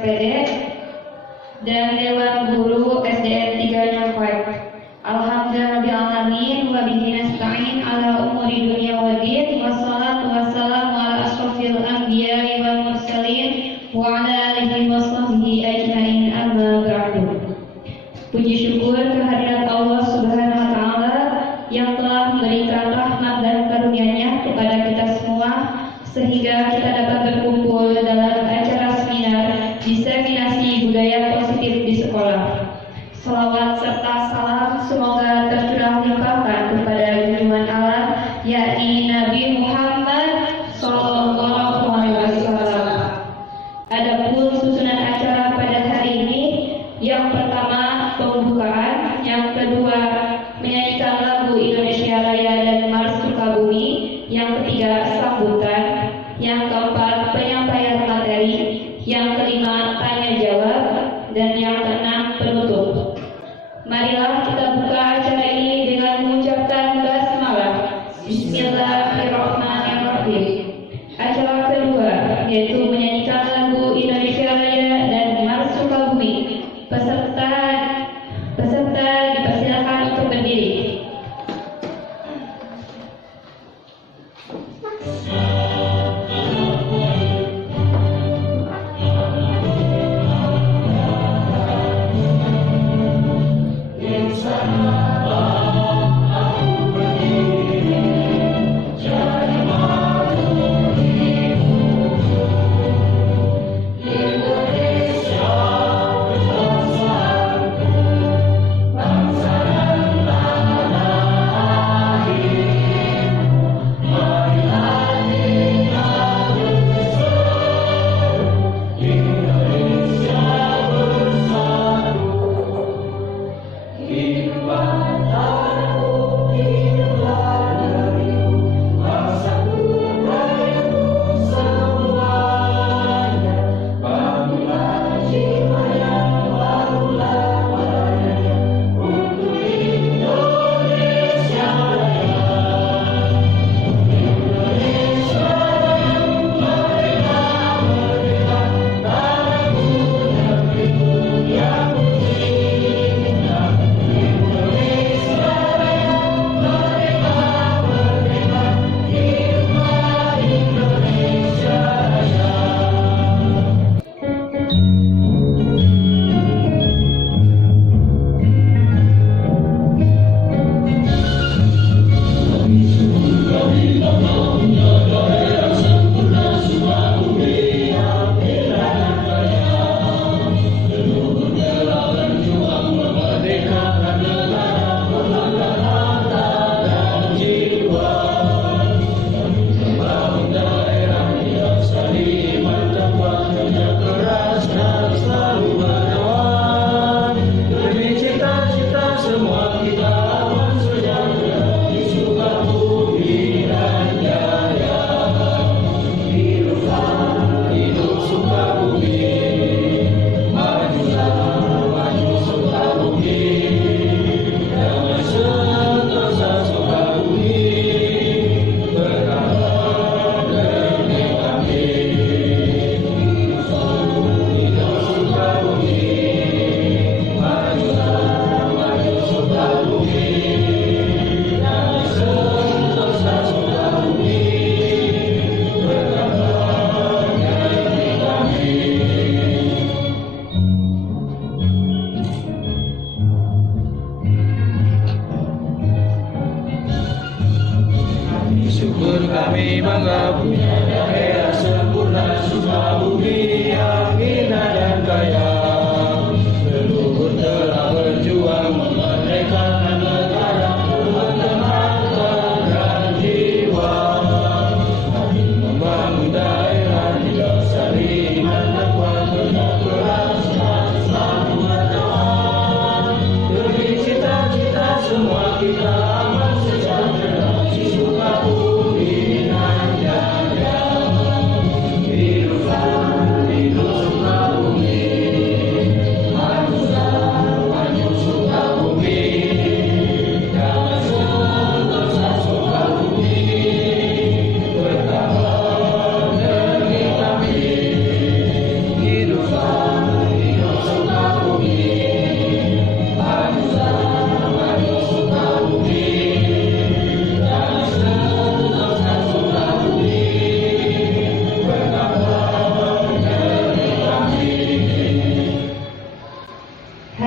SPD dan Dewan Guru SDN 3 Nyampai. Alhamdulillahirrahmanirrahim wa bihi nasta'in ala umuri dunya wa din wassalatu wassalamu ala asyrafil anbiya'i wal mursalin wa ala alihi wa sahbihi ajma'in amma ba'du. Puji syukur kehadirat Allah Subhanahu wa taala yang telah memberikan rahmat dan karunia-Nya kepada kita semua sehingga kita dapat berkumpul dalam acara seminar diseminasi budaya positif di sekolah. Salawat serta salam semoga tercurah limpahkan kepada junjungan Allah yakni Nabi Muhammad Sallallahu Alaihi Wasallam. Adapun susunan acara pada hari ini, yang pertama pembukaan, yang kedua menyanyikan lagu Indonesia Raya dan Mars Sukabumi, yang ketiga sambutan, yang keempat penyampaian materi, yang kelima tanya jawab, dan yang keenam penutup. Marilah kita buka acara ini dengan mengucapkan basmalah. Bismillahirrahmanirrahim. Acara kedua yaitu menyanyikan lagu Indonesia Raya dan Mars Sukabumi. Peserta dipersilakan untuk berdiri.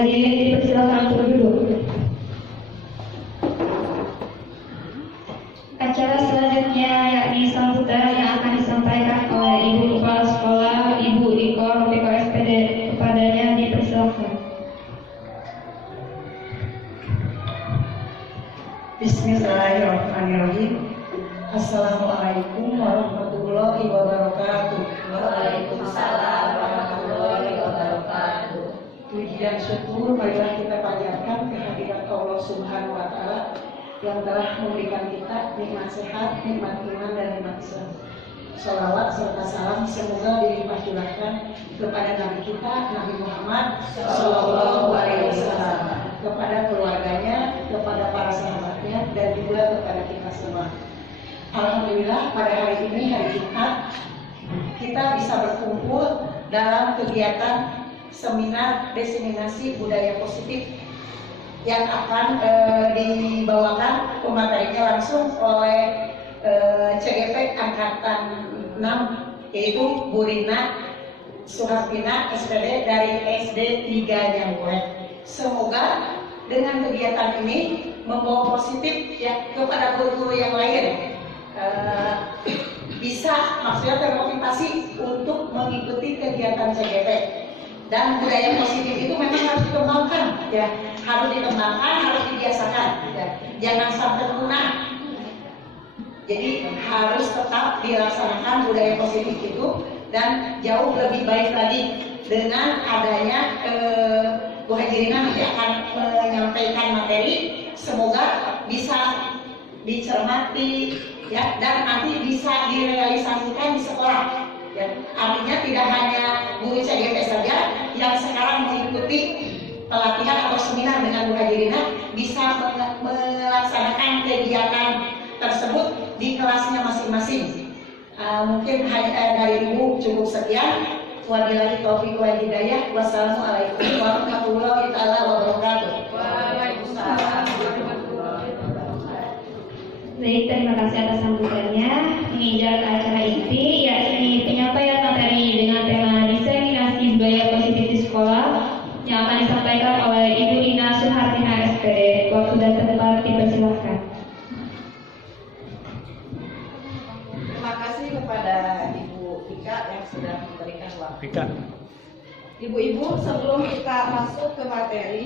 Hadirin dipersilakan untuk duduk. Acara selanjutnya yakni sambutan yang akan disampaikan oleh Ibu Kepala Sekolah, Ibu Iko Rofiko SPD. Kepadanya dipersilakan. Bismillahirrahmanirrahim. Assalamualaikum warahmatullahi wabarakatuh. Waalaikumsalam warahmatullahi wabarakatuh. Puji dan syukur marilah kita panjatkan kehadirat Allah Subhanahu wa Ta'ala yang telah memberikan kita nikmat sehat, nikmat iman, dan nikmat Islam. Sholawat serta salam semoga dilimpah curahkan kepada Nabi kita, Nabi Muhammad Sallallahu Alaihi Wasallam, kepada keluarganya, kepada para sahabatnya, dan juga kepada kita semua. Alhamdulillah pada hari ini, hari Jumat, kita bisa berkumpul dalam kegiatan seminar diseminasi budaya positif yang akan dibawakan pematerinya langsung oleh CGP Angkatan 6, yaitu Bu Rina Suhartina SPD dari SD 3 Nyambuet. Semoga dengan kegiatan ini membawa positif ya kepada guru-guru yang lain, bisa maksudnya termotivasi untuk mengikuti kegiatan CGP. Dan budaya positif itu memang harus dikembangkan, ya, harus dikembangkan, harus dibiasakan, ya. Jangan sampai punah. Jadi harus tetap dilaksanakan budaya positif itu, dan jauh lebih baik lagi dengan adanya Bu Hajirina nanti akan menyampaikan materi, semoga bisa dicermati, ya, dan nanti bisa direalisasikan di sekolah. Ya, artinya tidak hanya guru CGP saja yang sekarang mengikuti pelatihan atau seminar dengan Bu Hajirina bisa melaksanakan kegiatan tersebut di kelasnya masing-masing. Mungkin dari Ibu cukup sekian. Wabillahi taufiq wal hidayah. Wassalamualaikum warahmatullahi wabarakatuh. Waalaikumsalam warahmatullahi wabarakatuh. Baik, terima kasih atas sambutannya. Menginjak acara inti yakni penyampaian materi dengan tema diseminasi budaya positif di sekolah yang akan disampaikan oleh Ibu Rina Suhartina SPD. Waktu dan tempat dipersilahkan. Terima kasih kepada Ibu Ika yang sudah memberikan waktu. Rika, Ibu-ibu, sebelum kita masuk ke materi,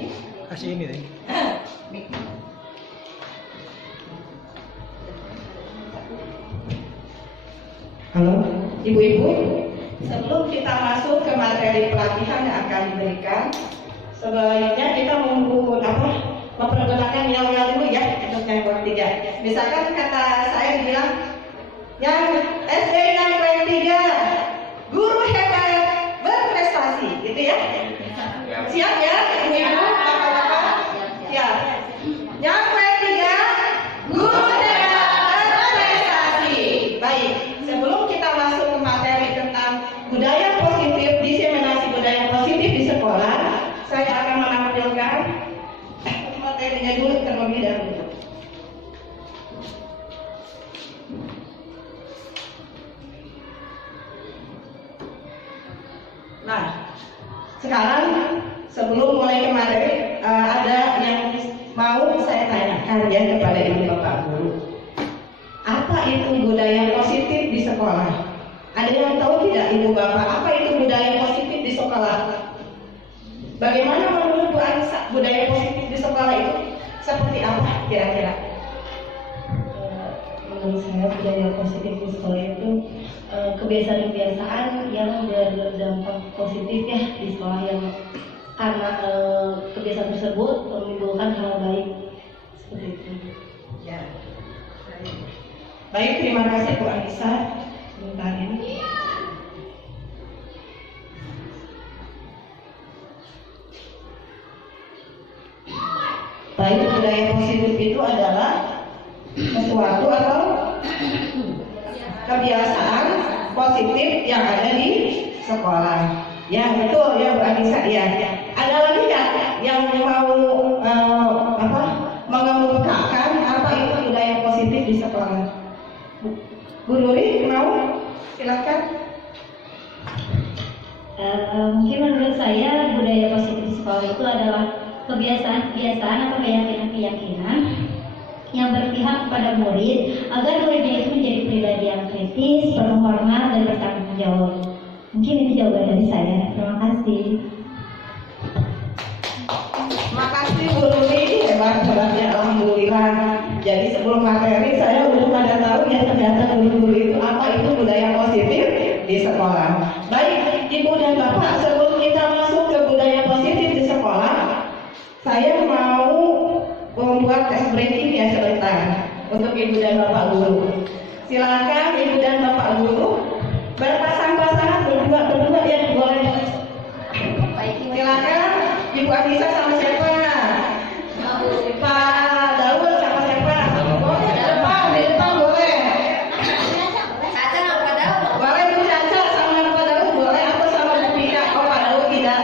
kasih ini deh. halo, ibu-ibu, sebelum kita masuk ke materi pelatihan yang akan diberikan, sebaiknya kita mempergunakan yel-yel dulu ya untuk yang bertiga. Misalkan kata saya dibilang, yang SD yang bertiga, guru hebat berprestasi, gitu ya? Siap ya, ibu-ibu, bapak-bapak? Siap. Yang bertiga, guru hebat berprestasi. Baik. Sebelum kita masuk ke materi tentang budaya positif, diseminasi budaya positif di sekolah, saya akan menampilkan materinya dulu terlebih dahulu. Nah, sekarang sebelum mulai ke materi, ada yang mau saya tanyakan ya kepada ibu bapak guru. Apa itu budaya positif di sekolah? Ada yang tahu tidak ibu bapak apa itu budaya positif di sekolah? Bagaimana menurut Bu Anissa budaya positif di sekolah itu seperti apa kira-kira? Menurut saya budaya positif di sekolah itu kebiasaan-kebiasaan yang berdampak positif ya di sekolah, yang karena kebiasaan tersebut menimbulkan hal baik seperti itu. Ya. Baik, terima kasih Bu Anissa. Sebentar ini. Baik, budaya positif itu adalah sesuatu atau kebiasaan positif yang ada di sekolah. Ya, betul ya Bu Anissa ya. Ada lagi nggak yang mau mengemukakan apa itu budaya positif di sekolah? Bu Nuri mau? Silakan. Mungkin menurut saya budaya positif di sekolah itu adalah kebiasaan-kebiasaan atau keyakinan-keyakinan yang berpihak kepada murid agar muridnya itu menjadi pribadi yang kritis, penuh hormat dan bertanggung jawab. Mungkin itu jawaban dari saya. Terima kasih. Makasih Bu Ruli, hebat-hebatnya alhamdulillah. Jadi sebelum materi saya udah pada tahu ya ternyata guru-guru itu apa itu budaya positif di sekolah. Baik Ibu dan Bapak, sebelum kita masuk ke budaya positif di sekolah, saya mau membuat tes breaking ya sebentar untuk Ibu dan Bapak guru. Silakan Ibu dan Bapak guru berpasang-pasangan berdua ya boleh. Silakan Ibu Anissa sama siapa? Pak Daud sama siapa? Boleh di depan boleh. Boleh Bu Caca sama Pak Daud boleh atau sama Bu Pika? Oh Pak Daud tidak.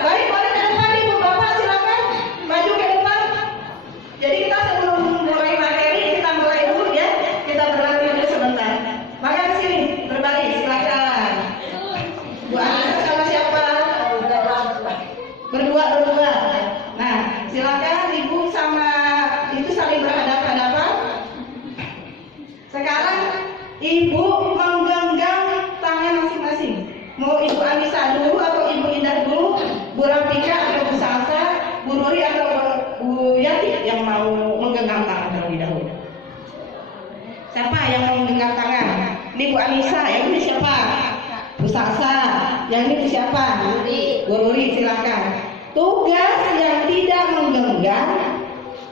Baik boleh ke depan Ibu Bapak silakan maju ke depan. Jadi kita sebelum mulai materi kita mulai dulu ya. Kita berlatih dulu sebentar. Maka ke sini berbalik silakan. Bu Anissa sama siapa? Berdua. Nah, silakan Ibu sama itu saling berhadapan-hadapan. Sekarang Ibu menggenggam tangan masing-masing. Mau Ibu Anissa dulu atau Ibu Indah dulu, Bu Rafika atau Bu Salsa, Bu Nuri atau Bu Yati yang mau menggenggam tangan terlebih dahulu. Siapa yang mau menggenggam tangan? Ini Bu Anissa, yang ini siapa? Bu Salsa, yang ini siapa? Bu Nuri, silakan. Tugas yang tidak menggenggam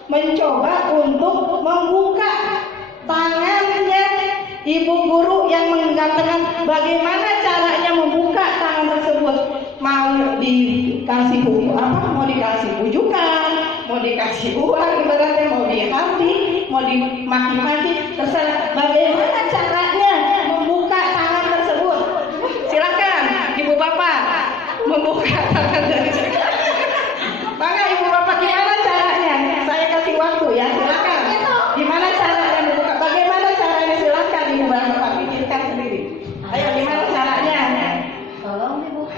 mencoba untuk membuka tangannya Ibu guru yang menggenggam tangan. Bagaimana caranya membuka tangan tersebut? Mau dikasih buku apa? Mau dikasih bujukan? Mau dikasih uang? Ibaratnya mau dihati? Mau dimaki-maki? Terserah. Bagaimana caranya membuka tangan tersebut? Silakan Ibu Bapak membuka tangan tersebut. Maka Ibu Bapak gimana caranya? Saya kasih waktu ya, silakan. Gimana caranya membuka? Bagaimana caranya? Silakan Ibu Bapak pikirkan sendiri. Ayo gimana caranya? Tolong dibuka.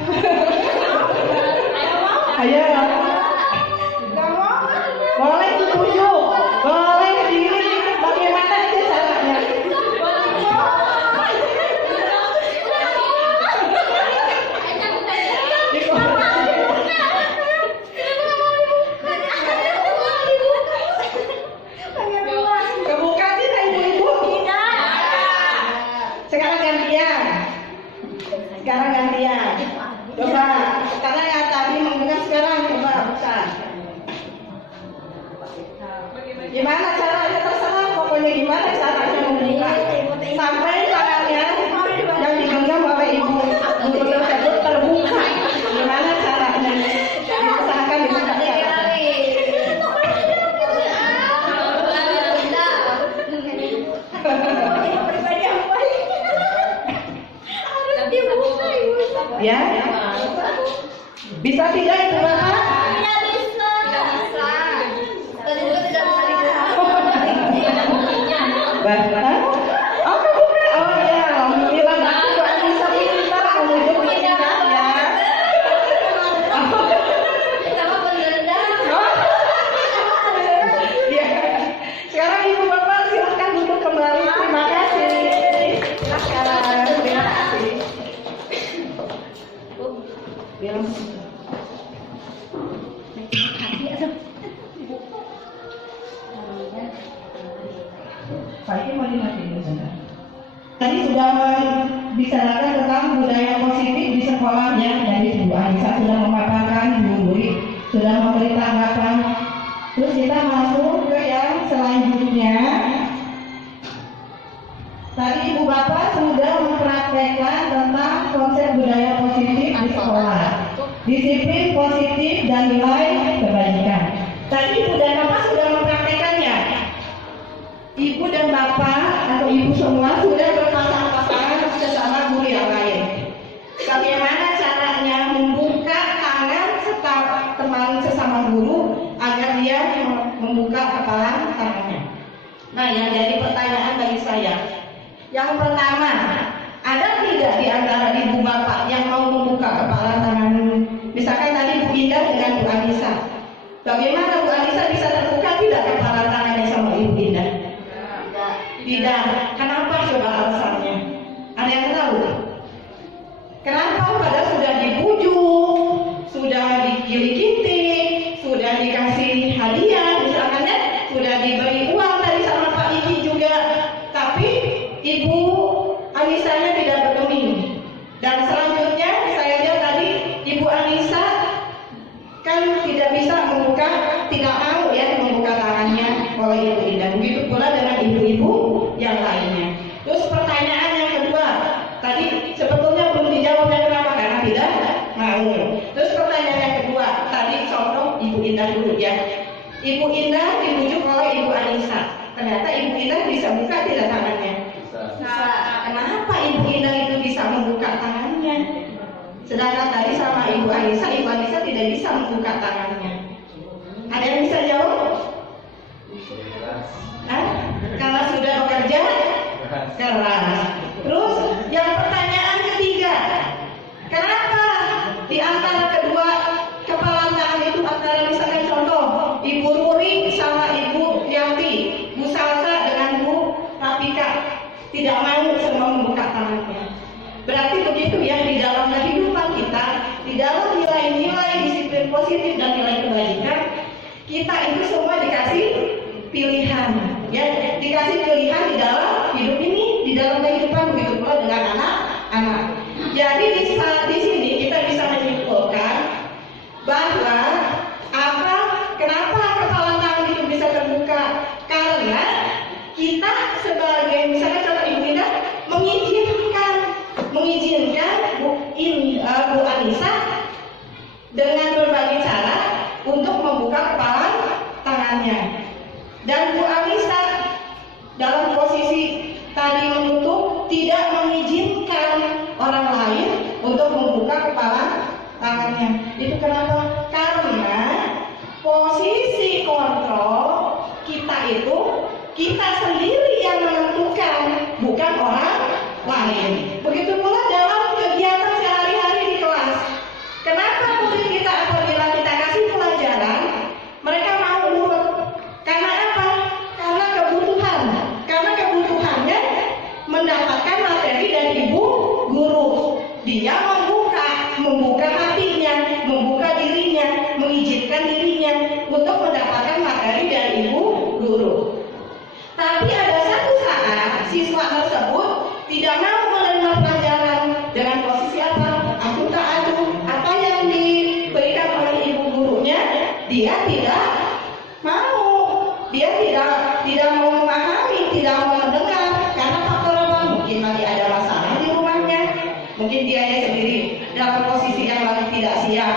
Ayo. Boleh ditunjuk, boleh diri. Bagaimana itu caranya? Kebuka tidak Ibu-ibu? Sekarang gantian. Coba. Sekarang yang tadi menggenggam sekarang coba buka. Gimana caranya terserah. Pokoknya gimana caranya membuka sampai tangannya yang digenggam oleh Ibu guru tersebut terbuka. Gimana caranya? Usahakan dibuka caranya. Ya, bisa tidak Ibu Bapak? Bapak? Oh kebuka? Oh ya, alhamdulillah. Aku bisa pintar, menuju pintar ya. Ya. Sekarang Ibu Bapak silakan duduk kembali. Terima kasih. Silakan. Terima kasih. Bilang. Pak Iki mau dimatiin dulu sebentar. Tadi sudah membicarakan tentang budaya positif di sekolah ya, dari Bu Anissa sudah memaparkan, Bu Nuri sudah memberi tanggapan. Terus kita masuk ke yang selanjutnya. Tadi Ibu Bapak sudah mempraktekkan tentang konsep budaya positif di sekolah, disiplin positif dan nilai kebaikan. Tadi Ibu dan Bapak sudah mempraktekannya. Ibu dan Bapak atau Ibu semua sudah berpasang-pasangan sesama guru yang lain. Bagaimana caranya membuka tangan teman sesama guru agar dia membuka kepala tangannya? Nah, yang jadi pertanyaan bagi saya, yang pertama, ada tidak di antara Ibu Bapak yang mau membuka Misalkan tadi Bu Indah dengan Bu Anissa. Bagaimana Bu Anissa bisa terbuka tidak kepala tangannya sama Ibu Indah? Tidak. Kenapa coba alasannya? Ada yang tahu? Kenapa? Padahal sudah dibujuk, sudah digiling-giling, sudah dikasih hadiah, misalkan ya, sudah diberi uang tadi sama Pak Iki juga, tapi Ibu Anisanya tidak bergeming. Dan selanjutnya saya lihat tadi Ibu Anissa kan tidak bisa membuka, tidak mau ya membuka tangannya oleh Ibu Indah. Begitu pula dengan ibu-ibu yang lainnya. Terus pertanyaan yang kedua, tadi sebetulnya belum dijawabnya kenapa? Karena tidak mau. Terus pertanyaan yang kedua, tadi contoh Ibu Indah dulu ya. Ibu Indah dibujuk oleh Ibu Anissa. Ternyata Ibu Indah bisa buka tidak tangannya? Bisa. Kenapa Ibu Indah itu bisa membuka tangannya? Sedangkan tadi sama Ibu Anissa tidak bisa membuka tangannya. Ada yang bisa jawab? Karena sudah bekerja keras. Terus yang pertanyaan ketiga, kenapa di antara kedua kepala tangan itu, antara misalkan contoh Ibu Ruri sama Ibu Yanti, Bu Salsa dengan Bu Rapika tidak mau semua membuka tangannya? Berarti begitu ya, di dalam kehidupan kita, di dalam nilai-nilai disiplin positif dan nilai kebaikan, kita itu semua dikasih pilihan, ya, dikasih pilihan di dalam hidup ini, di dalam kehidupan, begitu pula dengan anak-anak. Jadi di sini kita bisa menyimpulkan bahwa kenapa kepala tangan itu bisa terbuka? Karena kita sebagai misalnya contoh Ibu Indah mengizinkan Bu Anissa dengan berbagai cara untuk membuka kepala tangannya. Dan Bu Anissa dalam posisi tadi menutup, tidak mengizinkan orang lain untuk membuka kepala tangannya. Itu kenapa? Karena posisi kontrol kita itu kita sendiri yang menentukan, bukan orang lain. Begitu pula dalam kegiatan sehari-hari di kelas. Kenapa murid kita apabila kita kasih pelajaran, mereka mau nurut? Karena apa? Karena kebutuhan. Karena kebutuhannya mendapatkan materi dari ibu guru. Dia membuka hatinya, membuka dirinya, mengizinkan dirinya untuk mendapatkan materi dari ibu guru. Tapi ada satu saat siswa tersebut tidak mau menerima pelajaran dengan posisi apa? Aku tak adu. Apa yang diberikan oleh ibu gurunya, dia tidak mau. Dia tidak mau memahami, tidak mau mendengar. Karena faktor apa? Mungkin lagi ada masalah di rumahnya. Mungkin dia sendiri dalam posisi yang lagi tidak siap.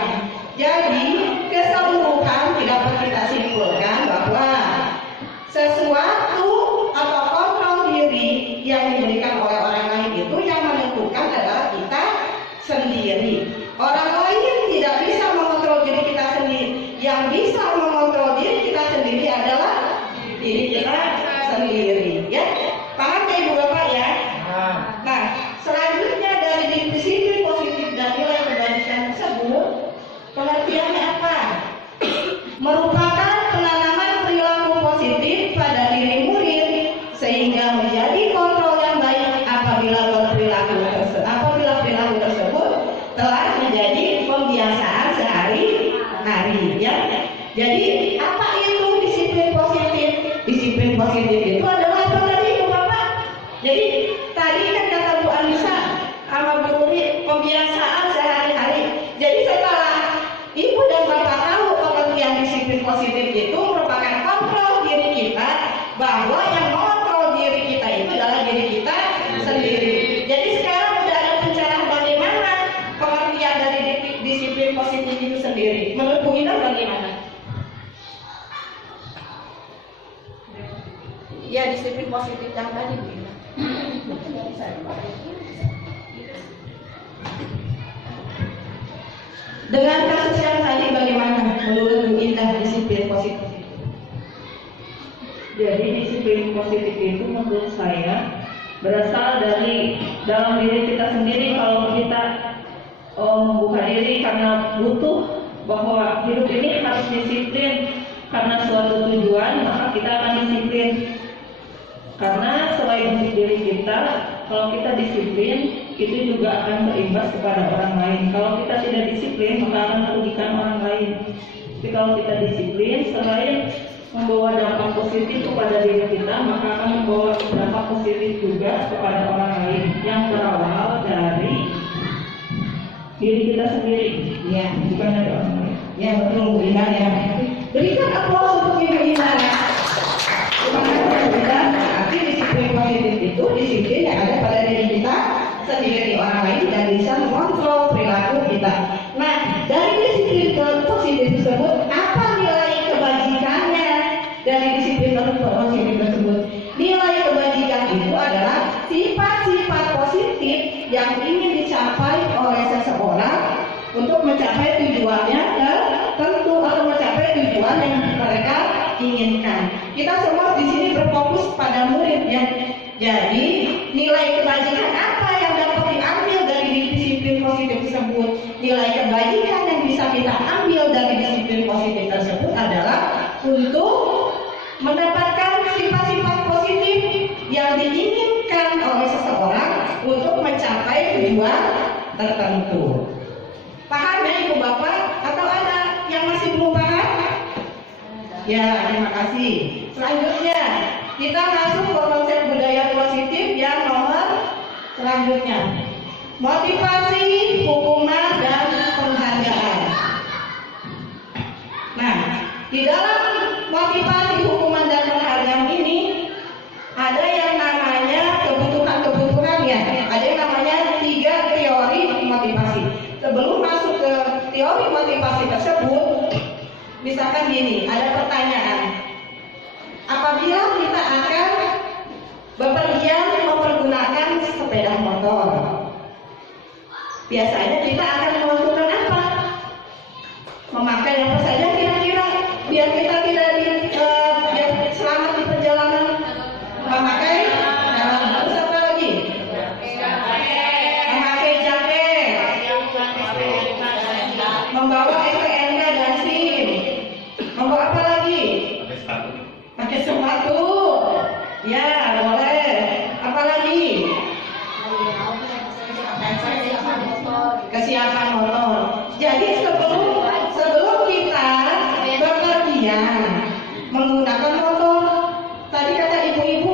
Jadi keseluruhan dapat kita simpulkan bahwa sesuatu atau kontrol diri yang diberikan oleh orang lain itu yang menentukan adalah kita sendiri. Orang lain tidak bisa mengontrol diri kita sendiri. Yang bisa mengontrol diri kita sendiri adalah diri kita sendiri. Ya, paham ya Ibu Bapak ya? Nah, selanjutnya dari disiplin positif dan nilai kebaikan tersebut, pengertiannya apa? Merupakan penanaman perilaku positif pada diri murid sehingga menjadi kontrol yang baik apabila perilaku tersebut telah menjadi pembiasaan sehari-hari, ya. Jadi apa itu disiplin positif? Disiplin positif itu adalah apa tadi Ibu Bapak? Jadi tadi kan kata Bu Anissa sama Bu Nuri, pembiasaan sehari-hari. Jadi setelah Ibu dan Bapak tahu pengertian disiplin positif itu merupakan kontrol diri kita, bahwa yang mengontrol diri kita itu adalah diri kita sendiri. Jadi sekarang sudah ada pencerahan bagaimana pengertian dari disiplin positif itu sendiri. Menurut Bu Indah bagaimana? Ya, disiplin positif yang tadi Bu Indah. Dengan kasus yang tadi bagaimana menurut Bu Indah disiplin positif? Jadi disiplin positif itu menurut saya berasal dari dalam diri kita sendiri. Kalau kita membuka diri karena butuh bahwa hidup ini harus disiplin karena suatu tujuan, maka kita akan disiplin. Karena selain untuk diri kita, kalau kita disiplin, itu juga akan berimbas kepada orang lain. Kalau kita tidak disiplin, maka akan merugikan orang lain. Tapi kalau kita disiplin, selain membawa dampak positif kepada diri kita, maka akan membawa dampak positif juga kepada orang lain yang berawal dari diri kita sendiri, Ya, bukan dari orang lain. ya betul Bu Ina ya. Berikan aplaus untuk Ibu Ina. Arti disiplin positif itu disiplin yang ada pada diri kita sendiri, orang lain tidak bisa mengontrol perilaku kita. Nah, dari disiplin positif tersebut, apa nilai kebajikannya dari disiplin positif tersebut? Nilai kebajikan itu adalah sifat-sifat positif yang ingin dicapai oleh seseorang untuk mencapai tujuannya tertentu atau mencapai tujuan yang mereka inginkan. Kita semua di sini berfokus pada murid ya. Jadi nilai kebajikan apa yang dapat diambil dari disiplin positif tersebut? Nilai kebajikan yang bisa kita ambil dari disiplin positif tersebut adalah untuk mendapatkan sifat-sifat positif yang diinginkan oleh seseorang untuk mencapai tujuan tertentu. Paham ya Ibu Bapak? Atau ada yang masih belum paham? Ya, terima kasih. Selanjutnya, kita masuk ke konsep budaya positif yang nomor selanjutnya. Motivasi, hukuman, dan penghargaan. Nah, di dalam motivasi, hukuman, dan penghargaan ini ada yang namanya kebutuhan-kebutuhan ya. Ada yang namanya 3 teori motivasi. Sebelum masuk ke teori motivasi tersebut, misalkan gini, ada pertanyaan. Apabila kita akan bepergian mempergunakan sepeda motor, biasanya kita akan melakukan apa? Memakai apa saja kira-kira biar kita tidak biar selamat di perjalanan? Memakai terus apa lagi? Memakai jaket, membawa STNK dan SIM, membawa apa lagi? Pakai sepatu. Ya, boleh. Apa lagi? Kesiapan motor. Jadi sebelum kita bepergian menggunakan motor, tadi kata ibu-ibu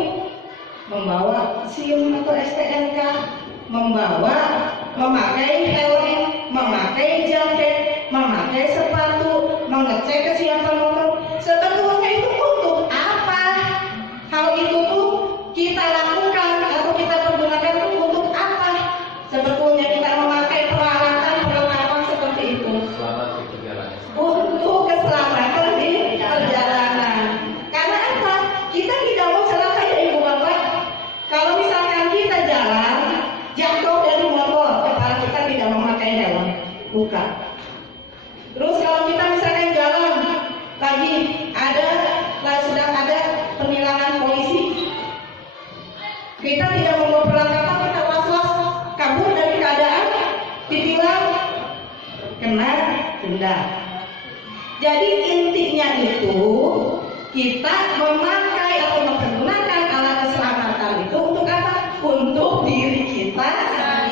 membawa SIM atau STNK, memakai helm, memakai jaket, memakai sepatu, mengecek kesiapan motor. Sebetulnya itu untuk apa? Hal itu tuh kita lakukan atau kita pergunakan itu untuk apa? Sebetulnya kita memakai peralatan seperti itu untuk keselamatan di perjalanan. Karena apa? Kita tidak mau celaka ya Ibu Bapak. Kalau misalkan kita jalan jatuh dari motor, kepala kita tidak memakai helm, bukan. Terus kalau kita misalkan jalan lagi sedang ada penilangan polisi, kita tidak membawa perlengkapan, kita was-was kabur dari keadaan ditilang, kena denda. Jadi intinya itu kita memakai atau mempergunakan alat keselamatan itu untuk apa? Untuk diri kita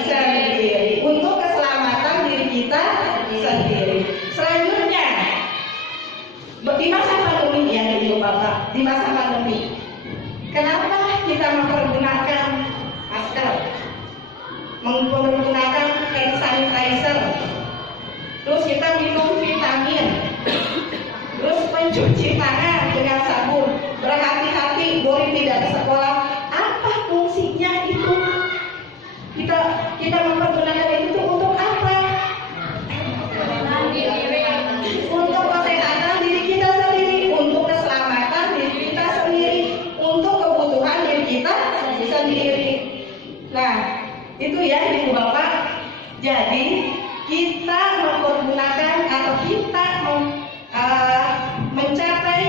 sendiri, untuk keselamatan diri kita sendiri. Selanjutnya, di masa pandemi ya Ibu Bapak, di masa pandemi, kenapa kita mempergunakan masker, menggunakan hand sanitizer, terus kita minum vitamin, terus mencuci tangan dengan sabun, berhati-hati boleh tidak di sekolah. Apa fungsinya itu? Kita mempergunakan itu untuk apa? Untuk kesehatan diri kita sendiri, untuk keselamatan diri kita sendiri, untuk kebutuhan diri kita sendiri. Nah, itu ya Ibu Bapak. Jadi kita mempergunakan atau kita mencapai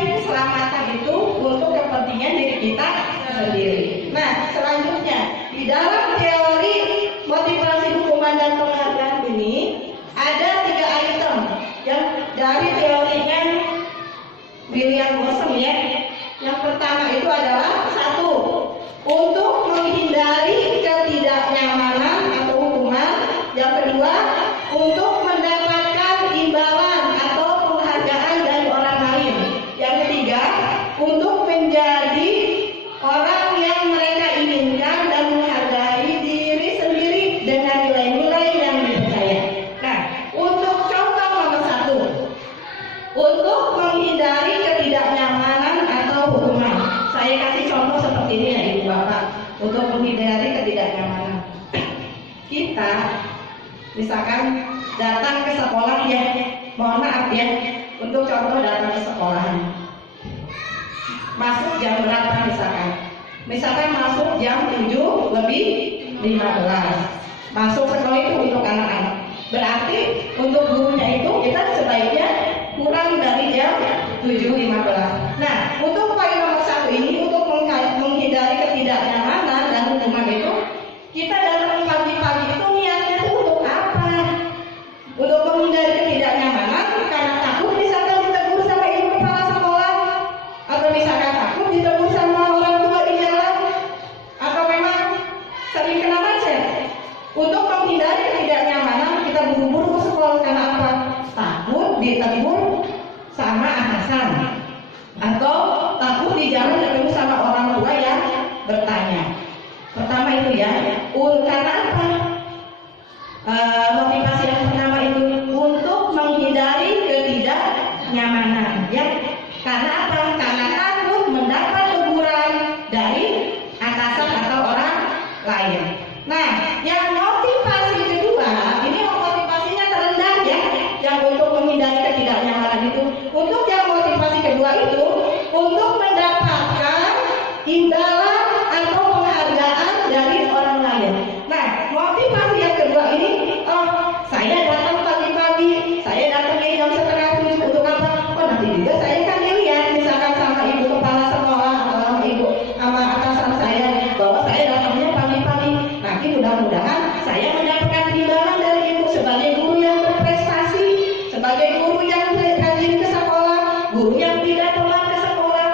pertama itu adalah satu, untuk menghindari ketidaknyamanan atau hukuman. Yang kedua, untuk mendapatkan imbalan atau penghargaan dari orang lain. Yang ketiga, untuk menjadi orang yang mereka inginkan dan menghargai diri sendiri dengan nilai-nilai yang dipercaya. Nah, untuk contoh nomor satu, untuk menghindari ketidaknyamanan atau hukuman. Saya kasih contoh seperti ini ya Ibu Bapak. Untuk menghindari ketidaknyamanan, kita misalkan datang ke sekolah ya, mohon maaf ya, untuk contoh datang ke sekolahan. Masuk jam berapa misalkan? Misalkan masuk jam 7:15. Masuk sekolah itu untuk anak-anak. Berarti untuk gurunya itu kita sebaiknya kurang dari jam 7:15. Nah, untuk poin nomor satu ini, untuk menghindari ketidaknyamanan dan hukuman itu, kita datang pagi-pagi itu niatnya itu untuk apa? Untuk menghindari ketidaknyamanan karena takut misalkan ditegur sama ibu kepala sekolah, atau misalkan takut ditegur sama orang tua di jalan, atau memang sering kena macet. Untuk menghindari ketidaknyamanan kita buru-buru ke sekolah karena apa? Takut ditegur sama atasan, atau takut di jalan ketemu sama orang tua yang bertanya. Pertama itu ya, karena apa? Motivasi yang pertama itu untuk menghindari ketidaknyamanan ya. Karena apa? Karena takut mendapat teguran dari atasan atau orang lain. Nah, yang motivasi kedua, ini motivasinya terendah ya, yang untuk menghindari ketidaknyamanan itu. Untuk yang motivasi kedua itu untuk mendapatkan imbalan atau penghargaan dari orang lain. Nah, motivasi yang kedua ini, saya datang pagi-pagi, saya datang jam 6:30 untuk apa? Nanti juga saya kan dilihat misalkan sama ibu kepala sekolah atau sama atasan saya bahwa saya datangnya pagi-pagi. Nanti mudah-mudahan saya mendapatkan imbalan dari ibu sebagai guru yang berprestasi, sebagai guru yang rajin ke sekolah, guru yang tidak telat ke sekolah.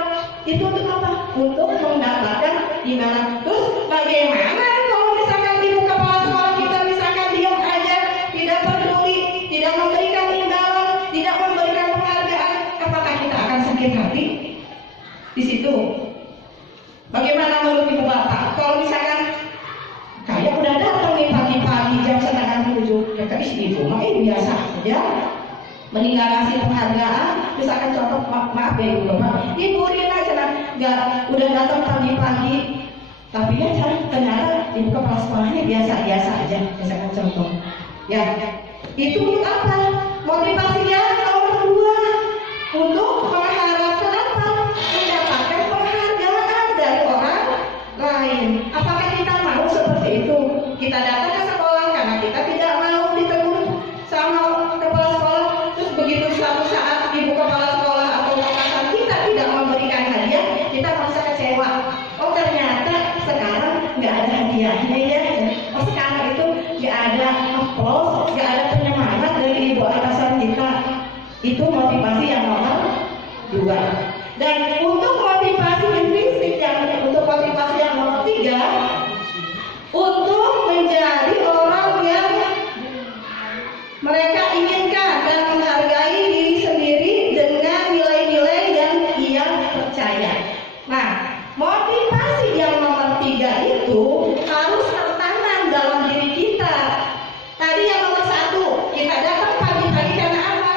Itu untuk apa? Untuk mendapatkan imbalan. Terus bagaimana kalau misalkan ibu kepala sekolah kita misalkan diam aja, tidak peduli, tidak memberikan imbalan, tidak memberikan penghargaan, apakah kita akan sakit hati? Di situ. Bagaimana menurut Ibu Bapak? Kalau misalkan kayak udah datang nih pagi-pagi jam 6:30, ya tapi di rumah biasa aja, meninggal ngasih penghargaan, misalkan contoh maaf ya Ibu Bapak, Ibu Rina nggak udah datang pagi-pagi, tapi ya ternyata ibu kepala sekolahnya biasa-biasa aja, misalkan contoh. Ya, itu untuk apa? Motivasinya nomor kedua, untuk mengharapkan apa? Mendapatkan penghargaan dari orang lain. Apakah kita mau seperti itu? Kita datang ke sekolah karena kita tidak mau ditegur sama kepala sekolah, terus begitu suatu saat ibu kepala sekolah atau atasan kita tidak memberikan hadiah, kita merasa kecewa. Oh ternyata sekarang nggak ada hadiahnya ya. Oh sekarang itu nggak ada applause, nggak ada penyemangat dari ibu atasan kita. Itu motivasi yang nomor dua. Dan untuk motivasi intrinsik untuk motivasi yang nomor tiga, untuk menjadi orang yang mereka inginkan dan menghargai diri sendiri dengan nilai-nilai yang ia percaya. Nah, motivasi yang nomor tiga itu harus tertanam dalam diri kita. Tadi yang nomor satu, kita datang pagi-pagi karena apa?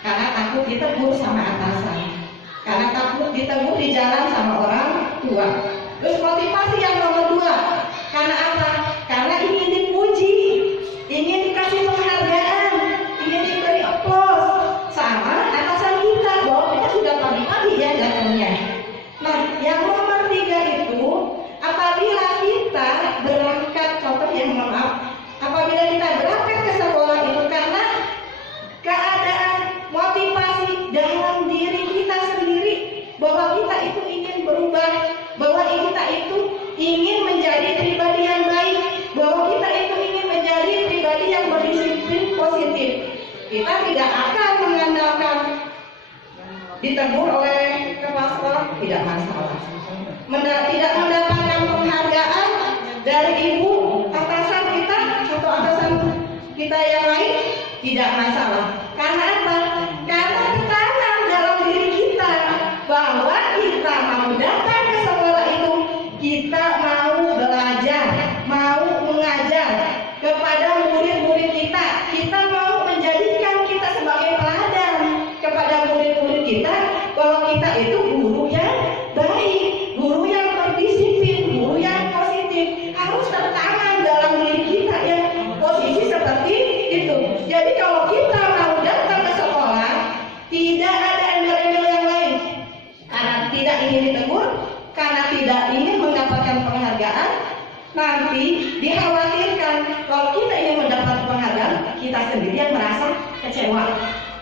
Karena takut ditegur sama atasan, karena takut ditegur di jalan sama orang tua. Terus motivasi yang nomor dua, karena apa? Karena ingin dipuji, ingin dikasih penghargaan, ingin diberi applause sama atasan kita bahwa kita sudah pagi-pagi ya datangnya. Nah, yang nomor tiga itu, apabila kita berangkat, contoh yang maaf, apabila kita berangkat ke sekolah itu karena keadaan motivasi dalam diri kita sendiri bahwa kita itu ingin berubah, bahwa kita itu ingin menjadi pribadi yang baik, bahwa kita itu ingin menjadi pribadi yang berdisiplin positif. Kita tidak akan mengandalkan ditegur oleh kepala sekolah, tidak masalah. Tidak mendapatkan penghargaan dari ibu atasan kita atau atasan kita yang lain tidak masalah. Karena apa? Karena tanam dalam diri kita bahwa kita mau datang ke sekolah itu, kita mau belajar, mau mengajar kepada murid-murid kita. Kita mau menjadikan kita sebagai teladan kepada murid-murid kita bahwa kita itu guru yang baik, guru yang berdisiplin, guru yang positif. Harus tertanam dalam diri kita ya posisi seperti itu. Jadi kalau kita mau datang ke sekolah, tidak ada embel-embel yang lain. Karena tidak ingin ditegur, karena tidak ingin mendapatkan penghargaan, nanti dikhawatirkan kalau kita ingin mendapat penghargaan, kita sendiri yang merasa kecewa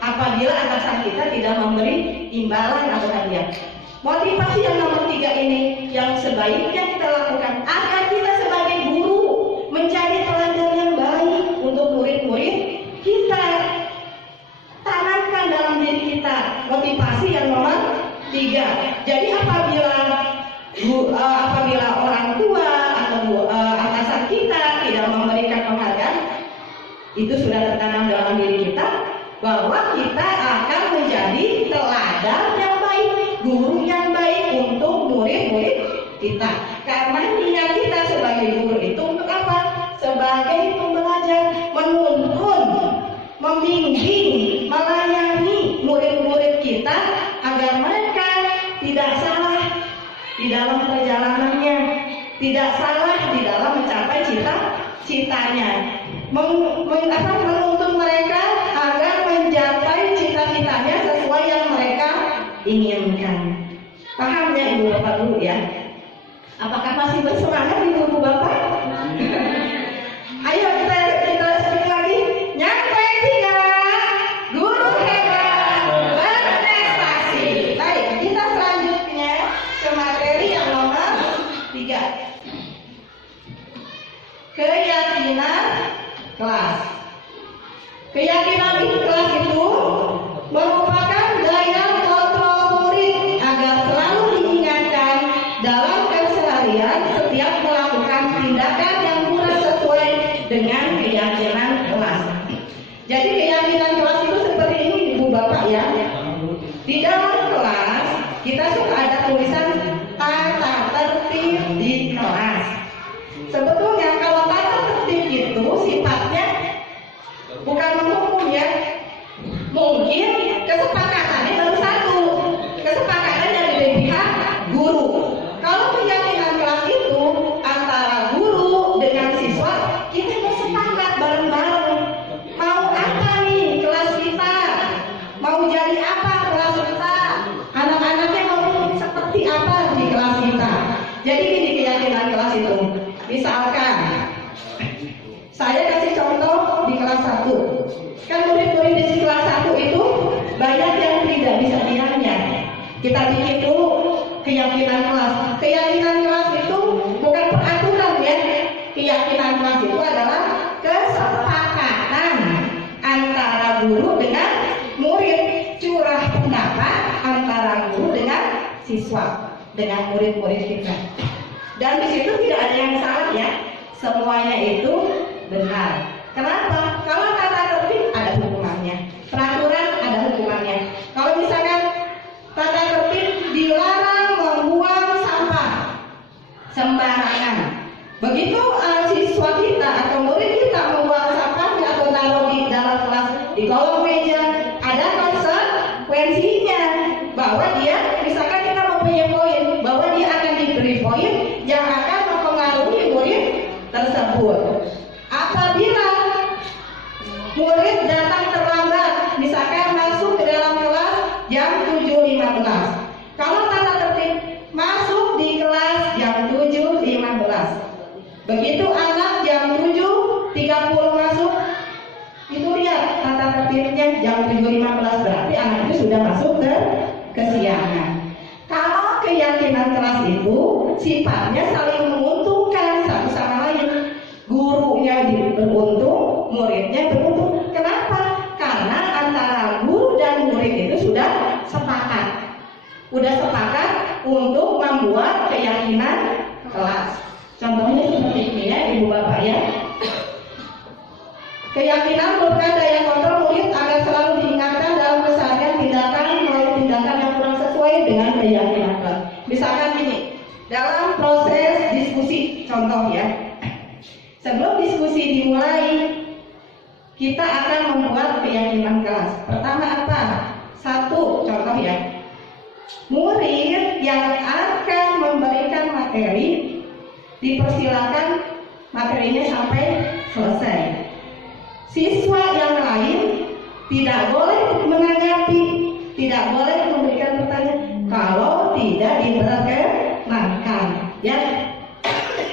apabila atasan kita tidak memberi imbalan atau hadiah. Motivasi yang nomor 3 ini yang sebaiknya kita lakukan agar kita sebagai guru menjadi teladan yang baik untuk murid-murid kita. Tanamkan dalam diri kita motivasi yang nomor 3. Jadi apabila orang tua atau atasan kita tidak memberikan penghargaan, itu sudah tertanam dalam diri kita bahwa kita akan menjadi teladan yang baik, guru yang baik untuk murid-murid kita. Karena niat kita sebagai guru itu untuk apa? Sebagai pembelajar, menuntun, membimbing, melayani murid-murid kita agar mereka tidak salah di dalam perjalanannya, tidak salah di dalam mencapai cita-citanya, menuntun mereka agar mencapai cita-citanya sesuai yang mereka inginkan. Paham ya Ibu Bapak dulu ya? Apakah masih bersemangat Ibu Bapak? Ayo kita sekali lagi. Yang ketiga, guru hebat berprestasi. Baik, kita selanjutnya ke materi yang nomor 3. Keyakinan kelas. Keyakinan di kelas itu merupakan daya kontrol murid agar selalu diingatkan dalam keseharian setiap melakukan tindakan yang kurang sesuai dengan keyakinan kelas. Jadi keyakinan kelas itu seperti ini Ibu Bapak ya. Di dalam kelas kita suka ada tulisan tata tertib di kelas. Sebetulnya kalau tata tertib itu sifatnya bukan menghukum ya. Mungkin kesepakatannya baru satu, kesepakatan dari pihak guru. Kalau keyakinan kelas itu antara guru dengan siswa, kita bersepakat bareng-bareng. Mau apa nih kelas kita? Mau jadi apa kelas kita? Anak-anaknya mau seperti apa di kelas kita? Jadi ini keyakinan kelas itu. Misalkan saya kasih contoh di kelas 1. Kan murid-murid di kelas 1 itu banyak yang tidak bisa dianya. Kita bikin dulu keyakinan kelas. Keyakinan kelas itu bukan peraturan ya. Keyakinan kelas itu adalah kesepakatan antara guru dengan murid, curah pendapat antara guru dengan siswa, dengan murid-murid kita. Dan di situ tidak ada yang salah ya. Semuanya itu benar. Kenapa? Kalau tata tertib ada hukumannya, peraturan ada hukumannya. Kalau misalkan tata tertib dilarang membuang sampah sembarangan, begitu siswa kita atau murid kita membuang sampahnya atau taruh di dalam kelas di kolong meja, ada konsekuensinya bahwa dia, misalkan kita mempunyai poin, bahwa dia akan diberi poin yang akan mempengaruhi murid tersebut. Apabila murid datang terlambat, misalkan masuk ke dalam kelas jam 7.15. Kalau tata tertib masuk di kelas jam 7.15. Begitu anak jam 7.30 masuk, itu lihat tata tertibnya jam 7.15, berarti anak itu sudah masuk ke kesiangan. Kalau keyakinan kelas itu sifatnya saling menguntungkan satu sama lain. Gurunya beruntung, muridnya beruntung. Kenapa? Karena antara guru dan murid itu sudah sepakat untuk membuat keyakinan kelas. Contohnya seperti ini ya, Ibu Bapak ya. Keyakinan merupakan daya kontrol murid agar selalu diingatkan dalam keseharian tindakan melalui tindakan yang kurang sesuai dengan keyakinan kelas. Misalkan gini, dalam proses diskusi, contoh ya, sebelum diskusi dimulai, kita akan membuat keyakinan kelas. Pertama apa? Satu, contoh ya, murid yang akan memberikan materi dipersilakan materinya sampai selesai. Siswa yang lain tidak boleh menanggapi, tidak boleh memberikan pertanyaan kalau tidak diperkenankan, ya.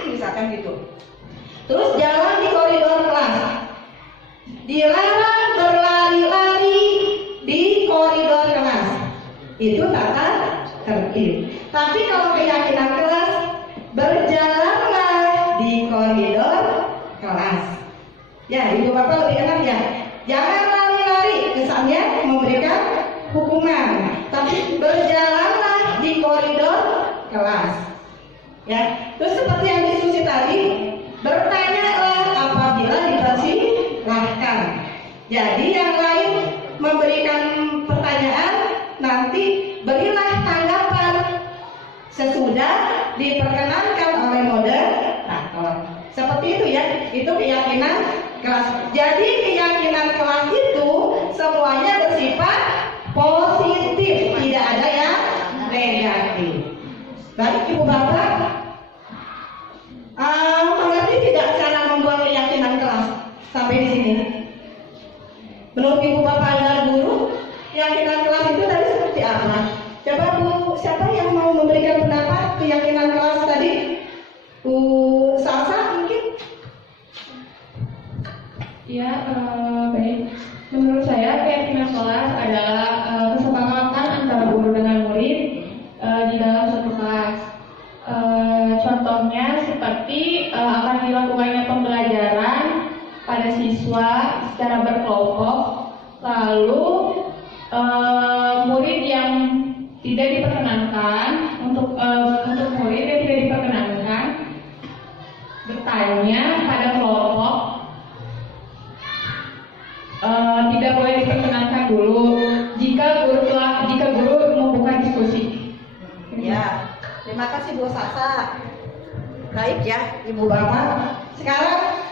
Misalkan gitu. Terus jalan di koridor kelas, dilarang berlari-lari di koridor kelas. Itu tata tertib. Tapi kalau keyakinan kelas, berjalanlah di koridor kelas. Ya, Ibu Bapak lebih enak ya. Jangan lari-lari, kesannya memberikan hukuman. Tapi berjalanlah di koridor kelas. Ya, terus seperti yang diskusi tadi, bertanyalah apabila dipersilahkan. Jadi yang lain memberikan pertanyaan, nanti berilah tanggapan sesudah diperkenankan oleh moderator. Seperti itu ya, itu keyakinan kelas. Jadi keyakinan kelas itu semuanya bersifat positif, tidak ada yang negatif. Baik Ibu Bapak, mengerti tidak cara membuat keyakinan kelas sampai di sini? Menurut Ibu Bapak dan guru, keyakinan kelas itu tadi seperti apa? Coba Bu, siapa yang mau memberikan pendapat keyakinan kelas tadi? Bu Salsa mungkin? Ya, baik. Menurut saya keyakinan kelas adalah kesepakatan antara guru dengan murid di dalam suatu kelas. Contohnya seperti akan dilakukannya pembelajaran pada siswa secara berkelompok, lalu murid yang tidak diperkenankan untuk murid yang tidak diperkenankan bertanya pada kelompok, tidak boleh diperkenankan dulu jika guru membuka diskusi. Ya, terima kasih Bu Sasa. Baik ya, Ibu Bapak. Sekarang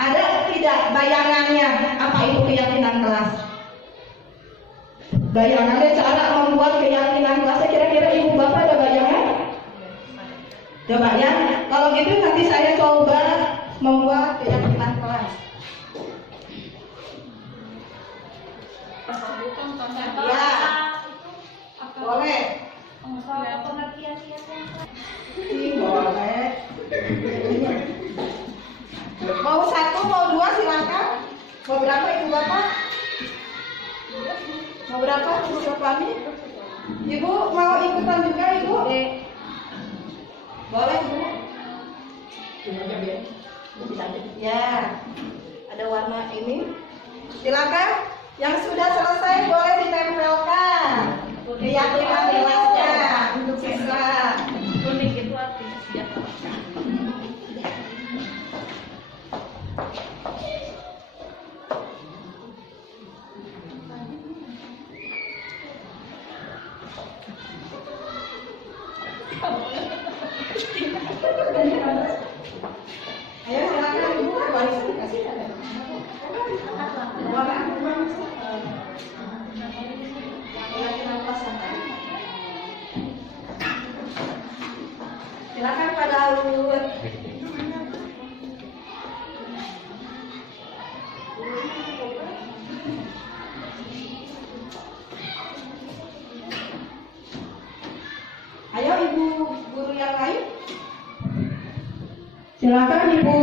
ada tidak bayangannya apa itu keyakinan kelas? Bayangannya cara membuat keyakinan kelasnya, kira-kira Ibu Bapak ada bayangan? Coba ya, kalau gitu nanti saya coba membuat keyakinan kelas. Ya, boleh. Boleh. Mau satu, mau dua silakan. Mau berapa Ibu Bapak? Mau berapa Ibu Bapak? Ibu mau ikutan juga Ibu? Boleh Bu. Ya, ada warna ini. Silakan. Yang sudah selesai boleh ditempelkan keyakinan kelasnya untuk siswa. Unik itu artinya sejahtera. Ayo silakan Ibu, warisan dikasih ada. Keyakinan kelas yang tadi. Silakan Pak Daud. Ayo Ibu guru yang lain. Silakan Ibu.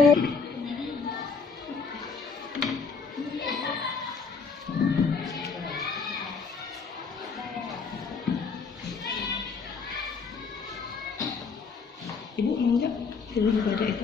Ibu menunjuk dulu pada itu.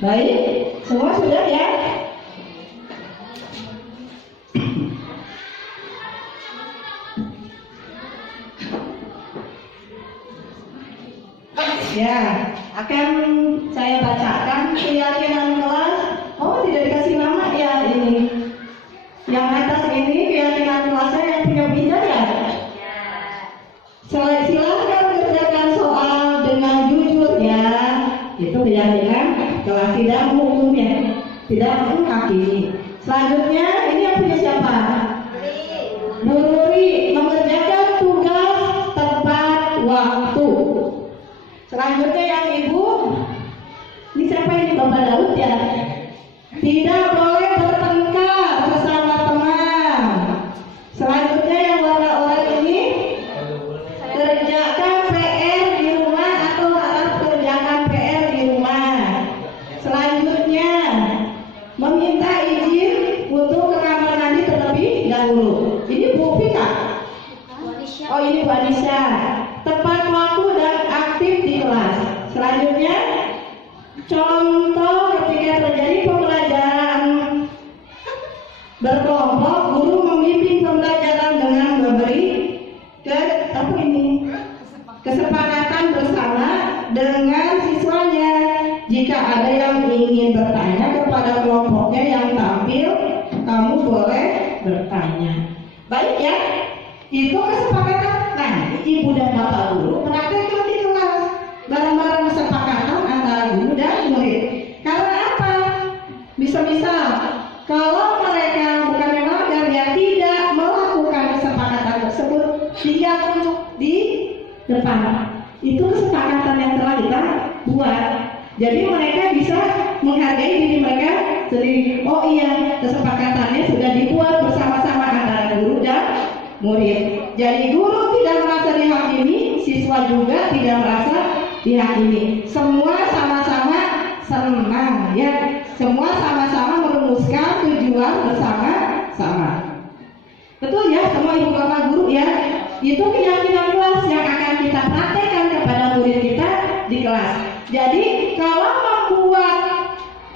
Baik, semua sudah ya? Ya, akan saya bacakan keyakinan kelas. Oh, tidak dikasih nama ya ini. Yang atas ini keyakinan kelasnya yang punya bidang ya? Silahkan kerjakan soal dengan jujur ya. Itu keyakinan kelas, tidak hukum ya, tidak menghakimi. Selanjutnya ini yang punya siapa? Bu Ruri, mengerjakan tugas tepat waktu. Selanjutnya yang ibu, ini siapa ini Bapak Daud ya? Tidak boleh bertengkar sesama teman. Selanjutnya yang warna oranye ini, kerjakan PR di rumah atau harap kerjakan PR di rumah. Selanjutnya, meminta izin untuk ke kamar mandi terlebih dahulu. Ini Bu Vika. Oh ini Bu Anisha. Tepat waktu dan aktif di kelas. Selanjutnya, contoh ketika terjadi pembelajaran berkelompok, guru membimbing pembelajaran dengan memberi kesepakatan bersama dengan siswanya. Jika ada yang ingin bertanya kepada kelompoknya yang tampil, kamu boleh bertanya. Baik ya, itu kesepakatan. Nah, ibu dan bapak guru praktekkan di kelas bareng-bareng kesepakatan antara guru dan murid. Karena apa? Bisa-bisa kalau mereka bukannya melanggar, ya tidak melakukan kesepakatan tersebut, dia tunjuk di depan. Itu kesepakatan yang telah kita buat. Jadi mereka bisa menghargai diri mereka sendiri. Oh iya, kesepakatannya sudah dibuat bersama-sama antara guru dan murid. Jadi guru tidak merasa dihakimi, siswa juga tidak merasa dihakimi. Semua sama-sama senang ya. Semua sama-sama merumuskan tujuan bersama-sama. Betul ya, semua ibu bapak guru ya. Itu keyakinan kelas yang akan kita praktekkan kepada murid kita di kelas. Jadi kalau membuat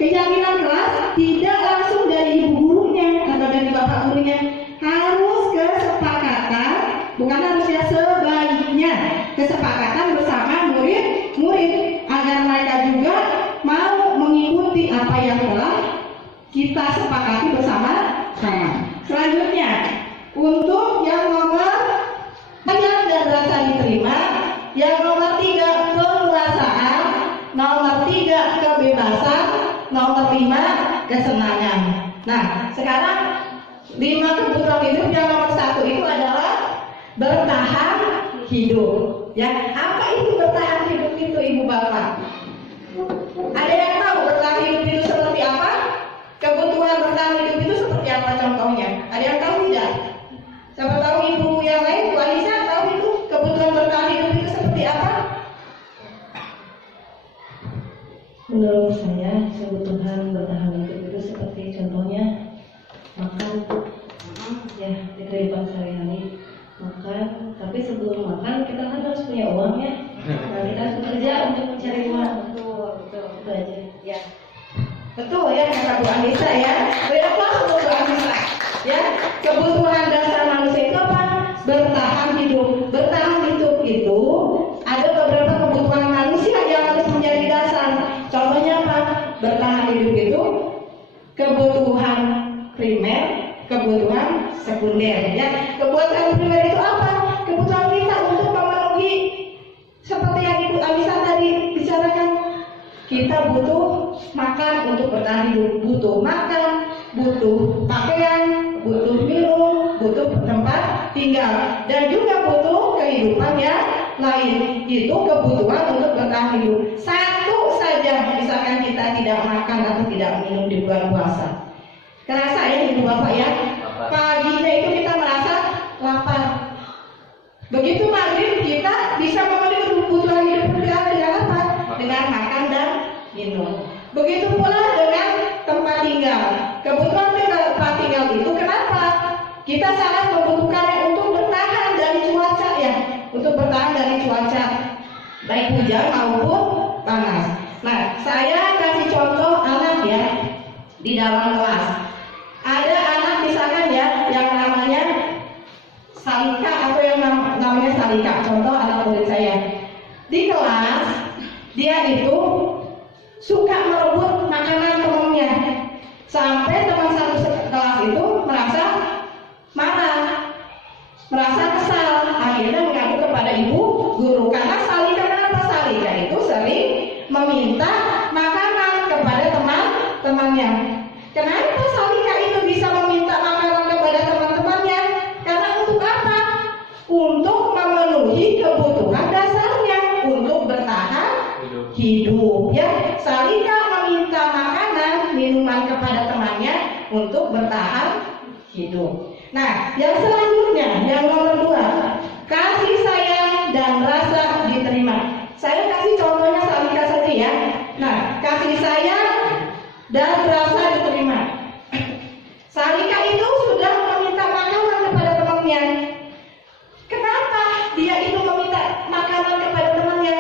keyakinan kelas tidak langsung dari ibu gurunya atau dari bapak gurunya, harus kesepakatan, bukan harusnya, sebaiknya kesepakatan bersama murid-murid agar mereka juga mau mengikuti apa yang telah kita sepakati bersama-sama. Selanjutnya, untuk yang nomor ayat dan rasa diterima, yang nomor 3 penguasaan, nomor 3 kebebasan, nomor 5 kesenangan. Nah, sekarang 5 kebutuhan hidup yang nomor 1 itu adalah bertahan hidup. Ya, apa itu bertahan hidup itu ibu bapak? Ada yang tahu bertahan hidup itu seperti apa? Kebutuhan bertahan hidup itu seperti apa contohnya? Ada yang tahu tidak? Siapa tahu ibu yang lain? Bu Alisa tahu itu kebutuhan bertahan hidup itu seperti apa? Menurut saya kebutuhan bertahan hidup itu seperti contohnya makan, ya di kehidupan sehari-hari makan. Tapi sebelum makan kita kan harus punya uang ya. Nah, kita harus bekerja untuk mencari uang. Betul, itu aja. Ya, betul ya kata Bu Anissa ya. Berapa Bu Anissa? Ya, kebutuhan dasar manusia itu apa? Bertahan hidup. Bertahan hidup itu ada beberapa kebutuhan manusia yang harus menjadi dasar. Contohnya apa? Bertahan hidup itu kebutuhan primer, kebutuhan sekunder. Ya, kebutuhan primer itu apa? Kebutuhan kita untuk memenuhi seperti yang Ibu Alisa tadi bicarakan. Kita butuh makan untuk bertahan hidup, butuh makan, butuh pakaian, butuh minum, butuh tempat tinggal, dan juga butuh kehidupan yang lain. Itu kebutuhan untuk bertahan hidup. Satu saja misalkan kita tidak makan atau tidak minum di bulan puasa, kerasa ya ibu bapak ya, paginya itu kita merasa lapar, Begitu maghrib kita bisa memenuhi kebutuhan hidup kita dengan apa? Dengan makan dan minum. Begitu pula dengan tempat tinggal. Kebutuhan tempat tinggal itu kenapa? Kita sangat membutuhkannya untuk bertahan dari cuaca ya, untuk bertahan dari cuaca baik hujan maupun panas. Nah, saya kasih contoh anak ya di dalam kelas. Ada anak misalkan ya yang namanya Salika atau yang namanya Salika, contoh anak murid saya. Di kelas dia itu suka merebut makanan temannya, sampai teman satu kelas itu merasa marah, merasa kesal, akhirnya mengaku kepada ibu guru. Karena Salika, kenapa Salika itu sering meminta makanan kepada teman-temannya. Kenapa Salika itu bisa meminta makanan kepada teman-temannya? Karena untuk apa? Untuk memenuhi kebutuhan dasarnya, untuk bertahan hidup ya. Salika meminta makanan, minuman kepada temannya untuk bertahan hidup. Nah, yang selanjutnya, yang nomor 2, kasih sayang dan rasa diterima. Saya kasih contohnya Salika saja ya. Nah, kasih sayang dan rasa diterima. Salika itu sudah meminta makanan kepada temannya. Kenapa dia itu meminta makanan kepada temannya?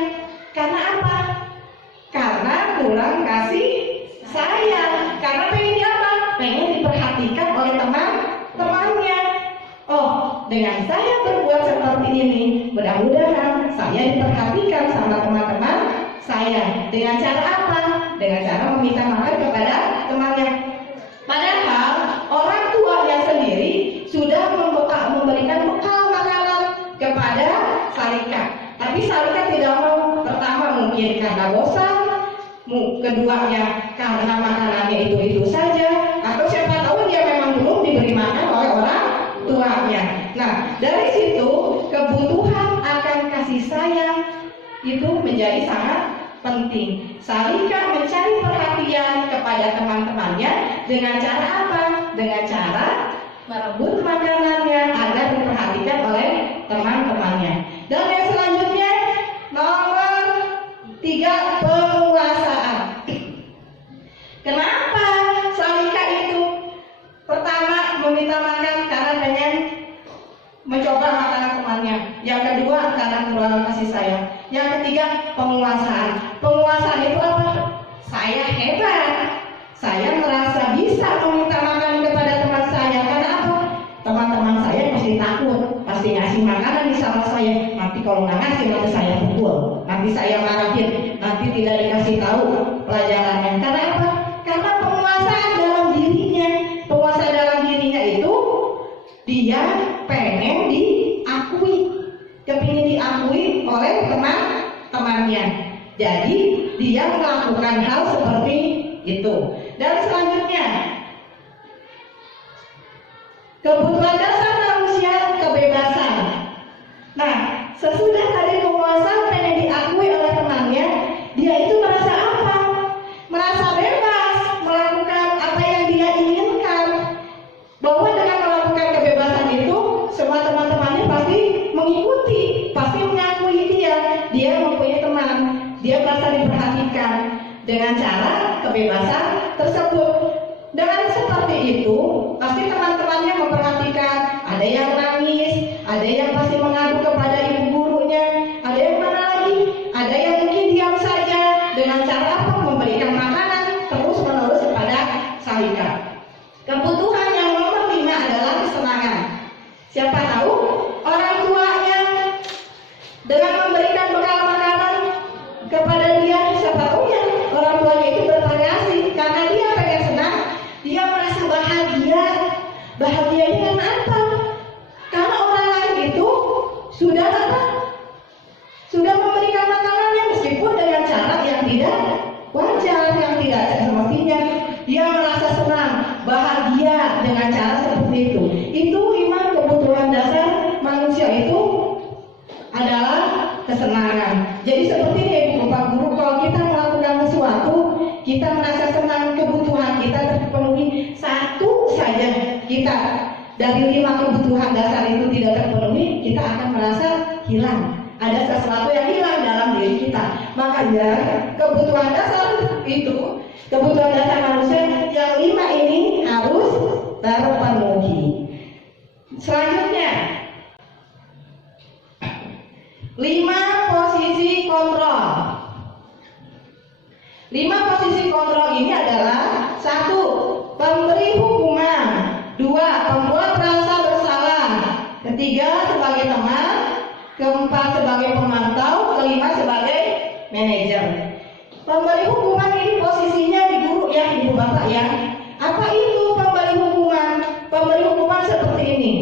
Karena apa? Karena kurang kasih sayang. Karena pengen apa? Pengen diperhatikan oleh teman-temannya. Oh, dengan saya berbuat seperti ini, mudah-mudahan saya diperhatikan sama teman-teman saya. Dengan cara apa? Dengan cara meminta makan kepada temannya. Padahal orang tuanya sendiri sudah memberikan bekal makanan kepada Salika. Tapi Salika tidak mau. Pertama mungkin karena bosan, keduanya karena makanannya itu saja, atau siapa tahu dia memang belum diberi makan oleh orang tuanya. Nah, dari situ kebutuhan akan kasih sayang itu menjadi sangat penting. Salika mencari perhatian kepada teman-temannya dengan cara apa? Dengan cara merebut makanannya agar diperhatikan oleh teman-temannya. Dan yang selanjutnya nomor 3, penguasaan. Kenapa Salika itu pertama meminta makan karena pengen mencoba makanan temannya. Yang kedua karena kurang kasih sayang. Yang ketiga penguasaan. Penguasaan itu apa? Saya hebat. Saya merasa bisa meminta makanan kepada teman saya. Karena apa? Teman-teman saya pasti takut, pasti ngasih makanan di sama saya. Nanti kalau nggak ngasih nanti saya pukul, nanti saya marahin, nanti tidak dikasih tahu pelajarannya. Karena apa? Karena penguasaan dalam dirinya. Penguasaan dalam dirinya itu dia pengen diakui, kepingin diakui oleh teman-temannya. Jadi dia melakukan hal seperti itu. Dan selanjutnya, kebutuhan dasar manusia kebebasan. Nah, sesudah tadi penguasa pengen diakui oleh temannya, dia itu merasa apa? Merasa bebas melakukan apa yang dia inginkan. Bahwa dengan melakukan kebebasan itu, semua teman-temannya pasti mengikuti, pasti mengakui dia mempunyai teman, dia merasa diperhatikan dengan cara kebebasan tersebut. Dengan seperti itu, pasti teman-temannya memperhatikan. Ada yang nangis, ada yang pasti mengadu kepada ibu gurunya, ada yang mana lagi, ada yang mungkin diam saja. Dengan cara apa? Memberikan makanan terus-menerus kepada Salika. Kebutuhan yang nomor 5 adalah kesenangan. Siapa tahu orang tuanya dengan memberikan bekal makanan kepada dia, siapa tahu ya orang tuanya itu bervariasi karena dia pengen senang, dia merasa bahagia. Bahagianya karena apa? Karena orang lain itu sudah apa? Sudah memberikan makanannya meskipun dengan cara yang tidak wajar, yang tidak semestinya. Dia merasa senang, bahagia dengan cara seperti itu. Itu 5 kebutuhan dasar manusia itu adalah kesenangan. Jadi seperti ini Ibu Bapak Guru, kalau kita melakukan sesuatu, kita merasa senang, kebutuhan kita terpenuhi, satu saja kita dari 5 kebutuhan dasar itu tidak terpenuhi, kita akan merasa hilang. Ada sesuatu yang hilang dalam diri kita. Makanya kebutuhan dasar itu, kebutuhan dasar manusia yang 5 ini harus terpenuhi. Selanjutnya, 5 posisi kontrol. 5 posisi kontrol ini adalah 1. Pemberi hukuman, 2. Pembuat rasa bersalah, 3. Sebagai teman, 4. Sebagai pemantau, 5. Sebagai manajer. Pemberi hukuman ini posisinya di guru ya, ibu bapak ya. Apa itu pemberi hukuman? Pemberi hukuman seperti ini.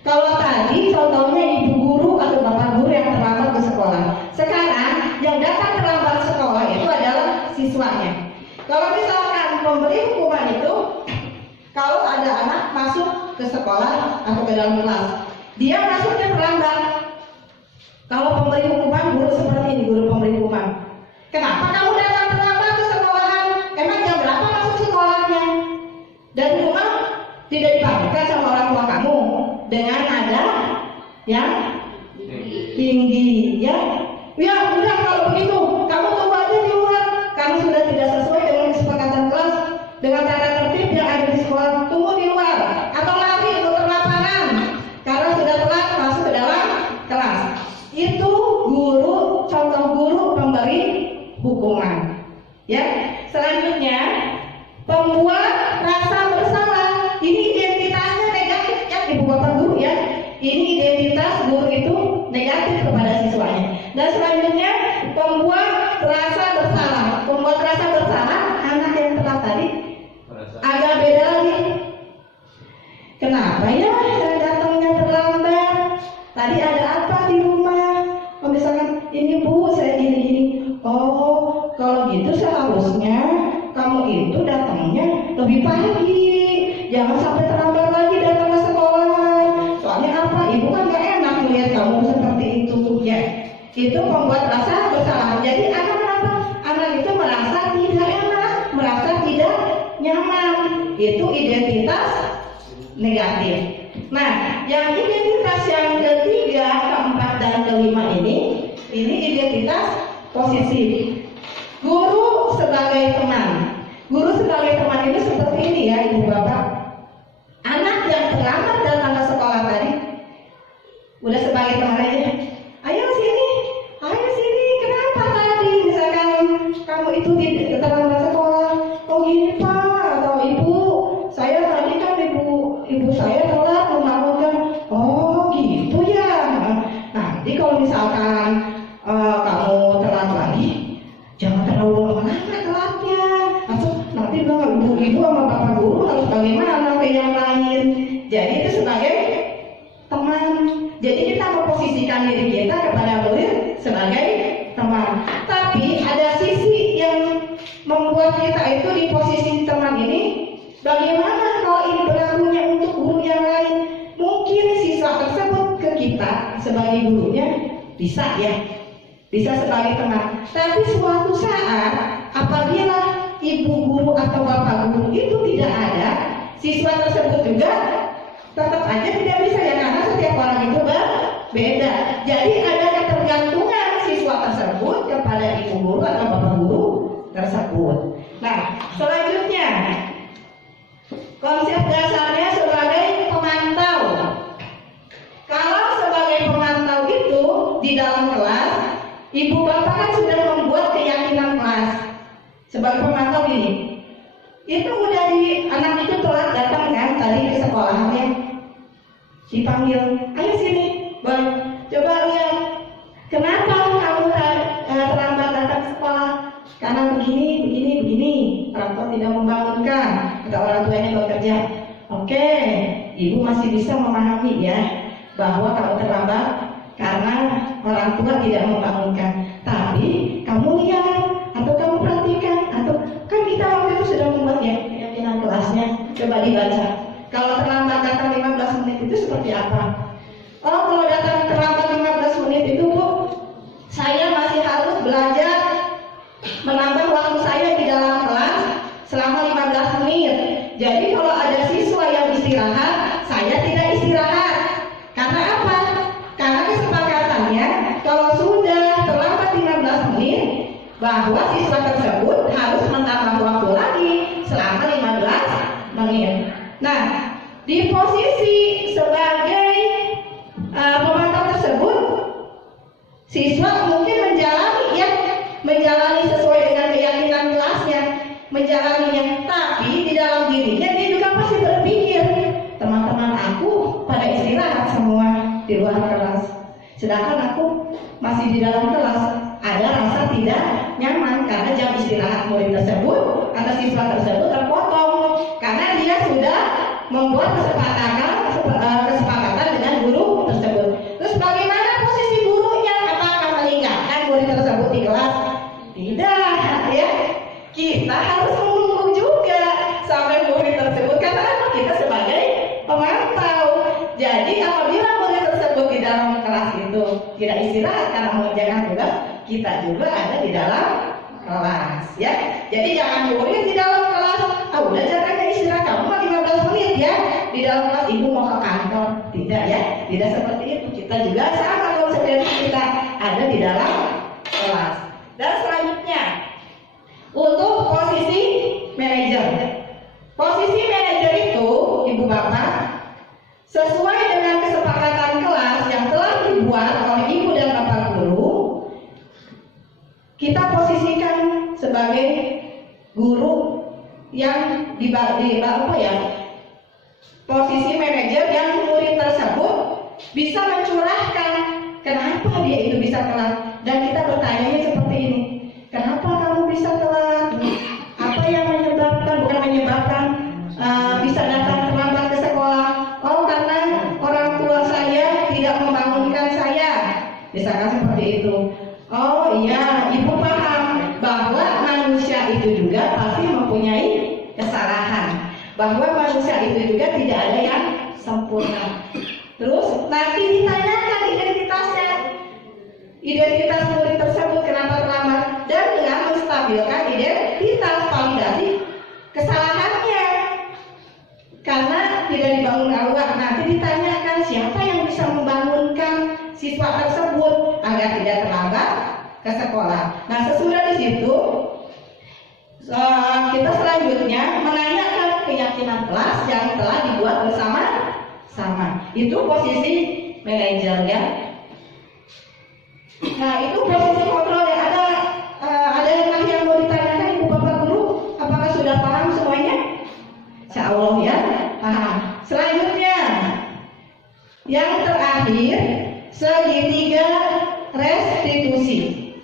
Kalau tadi contohnya ibu guru atau bapak guru yang terlambat ke sekolah. Sekarang yang datang terlambat sekolah itu adalah siswanya. Kalau misalkan pemberi hukuman itu, kalau ada anak masuk ke sekolah atau ke dalam kelas, dia masuknya terlambat. Kalau pemberi hukuman guru seperti ini, guru pemberi hukuman. Kenapa kamu datang terlambat ke sekolahan? Emang jam berapa masuk sekolahnya? Dan rumah tidak dipakai sama orang tua kamu dengan nada yang tinggi, ya? Ya, udah kalau begitu, kamu tunggu aja di luar. Kamu sudah tidak sesuai dengan kesepakatan kelas, dengan tata tertib yang ada di sekolah. Tunggu di luar atau lari ke lapangan karena sudah telat masuk ke dalam kelas. Itu guru, contoh guru pemberi hukuman. Ya, selanjutnya pembuat rasa bersalah. Ini identitasnya negatif ya, ibu bapak guru ya. Ini identitas guru itu negatif kepada siswanya. Dan selanjutnya pembuat rasa bersalah. Pembuat rasa bersalah anak yang telat tadi agak beda lagi. Kenapa ya saya datangnya terlambat? Tadi ada apa di rumah? Oh, misalkan ini bu saya gini-gini. Oh kalau gitu seharusnya kamu itu datangnya lebih pagi. Jangan sampai terlambat lagi datang ke sekolah. Soalnya apa? Ibu kan gak enak melihat kamu seperti itu ya. Itu membuat rasa bersalah. Jadi anak apa? Anak itu merasa tidak enak, merasa tidak nyaman. Itu identitas negatif. Nah, yang identitas yang ketiga, keempat, dan kelima ini identitas positif. Guru sebagai teman. Guru sebagai teman ini seperti ini ya, ibu bapak. Anak yang terlambat datang ke sekolah tadi, udah sebagai teman aja. Ayo sini, kenapa tadi? Misalkan kamu itu terlambat sekolah. Oh gini pak, atau ibu, saya tadi kan ibu saya telat membangunkan. Oh gitu ya. Nanti kalau misalkan kamu telat lagi, jangan terlalu lama telatnya. Atau nanti bilang ibu sama bapak guru harus bagaimana ke yang lain. Jadi itu sebagai teman. Jadi kita memposisikan diri kita kepada murid sebagai teman. Tapi ada sisi yang membuat kita itu di posisi teman ini. Bagaimana kalau ini berlakunya untuk guru yang lain? Mungkin siswa tersebut ke kita sebagai gurunya bisa ya, bisa sebagai teman. Tapi suatu saat apabila ibu guru atau bapak guru itu tidak ada, siswa tersebut juga tetap aja tidak bisa ya, karena setiap orang itu berbeda. Jadi ada ketergantungan siswa tersebut kepada ibu guru atau bapak guru tersebut. Nah, selanjutnya konsep dasarnya sebagai pemantau. Kalau sebagai pemantau itu di dalam kelas, ibu bapak kan sudah membuat keyakinan kelas. Sebagai pemantau ini, itu udah anak itu telat datang kan tadi ke sekolahannya, dipanggil, ayo sini, Bang, coba lihat, kenapa kamu terlambat datang ke sekolah? Karena begini, orang tua tidak membangunkan, kata orang tuanya bekerja. Oke, ibu masih bisa memahami ya bahwa kamu terlambat karena orang tua tidak membangunkan. Tapi kamu lihat atau kamu perhatikan, atau kan kita waktu itu sudah membuat ya keyakinan kelasnya. Coba dibaca. Kalau terlambat datang 15 menit itu seperti apa? Oh, kalau datang terlambat 15 menit itu Bu, saya masih harus belajar menambah waktu saya di dalam kelas selama 15 menit. Jadi kalau ada siswa yang istirahat, saya tidak istirahat. Karena apa? Karena kesepakatannya bahwa siswa tersebut harus menambah waktu lagi selama 15 menit. Nah, di posisi sebagai pemantau tersebut, siswa mungkin menjalani sesuai dengan keyakinan kelasnya, menjalaninya, tapi di dalam dirinya dia juga pasti berpikir, teman-teman aku pada istirahat semua di luar kelas, sedangkan aku masih di dalam kelas. Ada rasa tidak nyaman karena jam istirahat murid tersebut atau siswa tersebut terpotong karena dia sudah membuat kesepakatan dengan guru tersebut. Terus bagaimana posisi gurunya? Apakah meninggalkan murid tersebut di kelas? Tidak, ya. Kita harus menunggu juga sampai murid tersebut, karena kita sebagai pemantau. Jadi apabila murid tersebut di dalam kelas itu tidak istirahat karena mengerjakan tugas, kita juga ada di dalam kelas, ya. Jadi jangan murid di dalam kelas, udah jangan istirahat, kamu mah 15 menit ya di dalam kelas, ibu mau ke kantor. Tidak, ya, tidak seperti itu. Kita juga sama konsekuensi kita ada di dalam kelas. Dan selanjutnya untuk posisi manajer. Posisi manajer itu, ibu bapak, sesuai dengan kesepakatan kelas yang telah dibuat oleh ibu dan bapak guru, kita posisikan sebagai guru yang posisi manajer yang murid tersebut bisa mencurahkan kenapa dia itu bisa telat, dan kita bertanya seperti ini, kenapa kamu bisa telat, apa yang menyebabkan bisa datang terlambat ke sekolah? Oh, karena orang tua saya tidak membangunkan saya, misalkan seperti itu. Oh iya, ibu paham bahwa manusia itu juga pasti mempunyai kesalahan, bahwa manusia itu juga tidak ada yang sempurna. Terus nanti ditanyakan identitas murid tersebut kenapa terlambat, dan dengan menstabilkan identitas, validasi kesalahannya karena tidak dibangun awal. Nanti ditanyakan siapa yang bisa membangunkan siswa tersebut agar tidak terlambat ke sekolah. Nah, sesudah di situ kita selanjutnya menanyakan keyakinan kelas yang telah dibuat bersama-sama. Itu posisi manajer, ya. Nah, itu posisi kontrol ya. Ada yang mau ditanyakan ibu bapak guru? Apakah sudah paham semuanya? Insya Allah, ya. Paham. Selanjutnya yang terakhir, segitiga restitusi.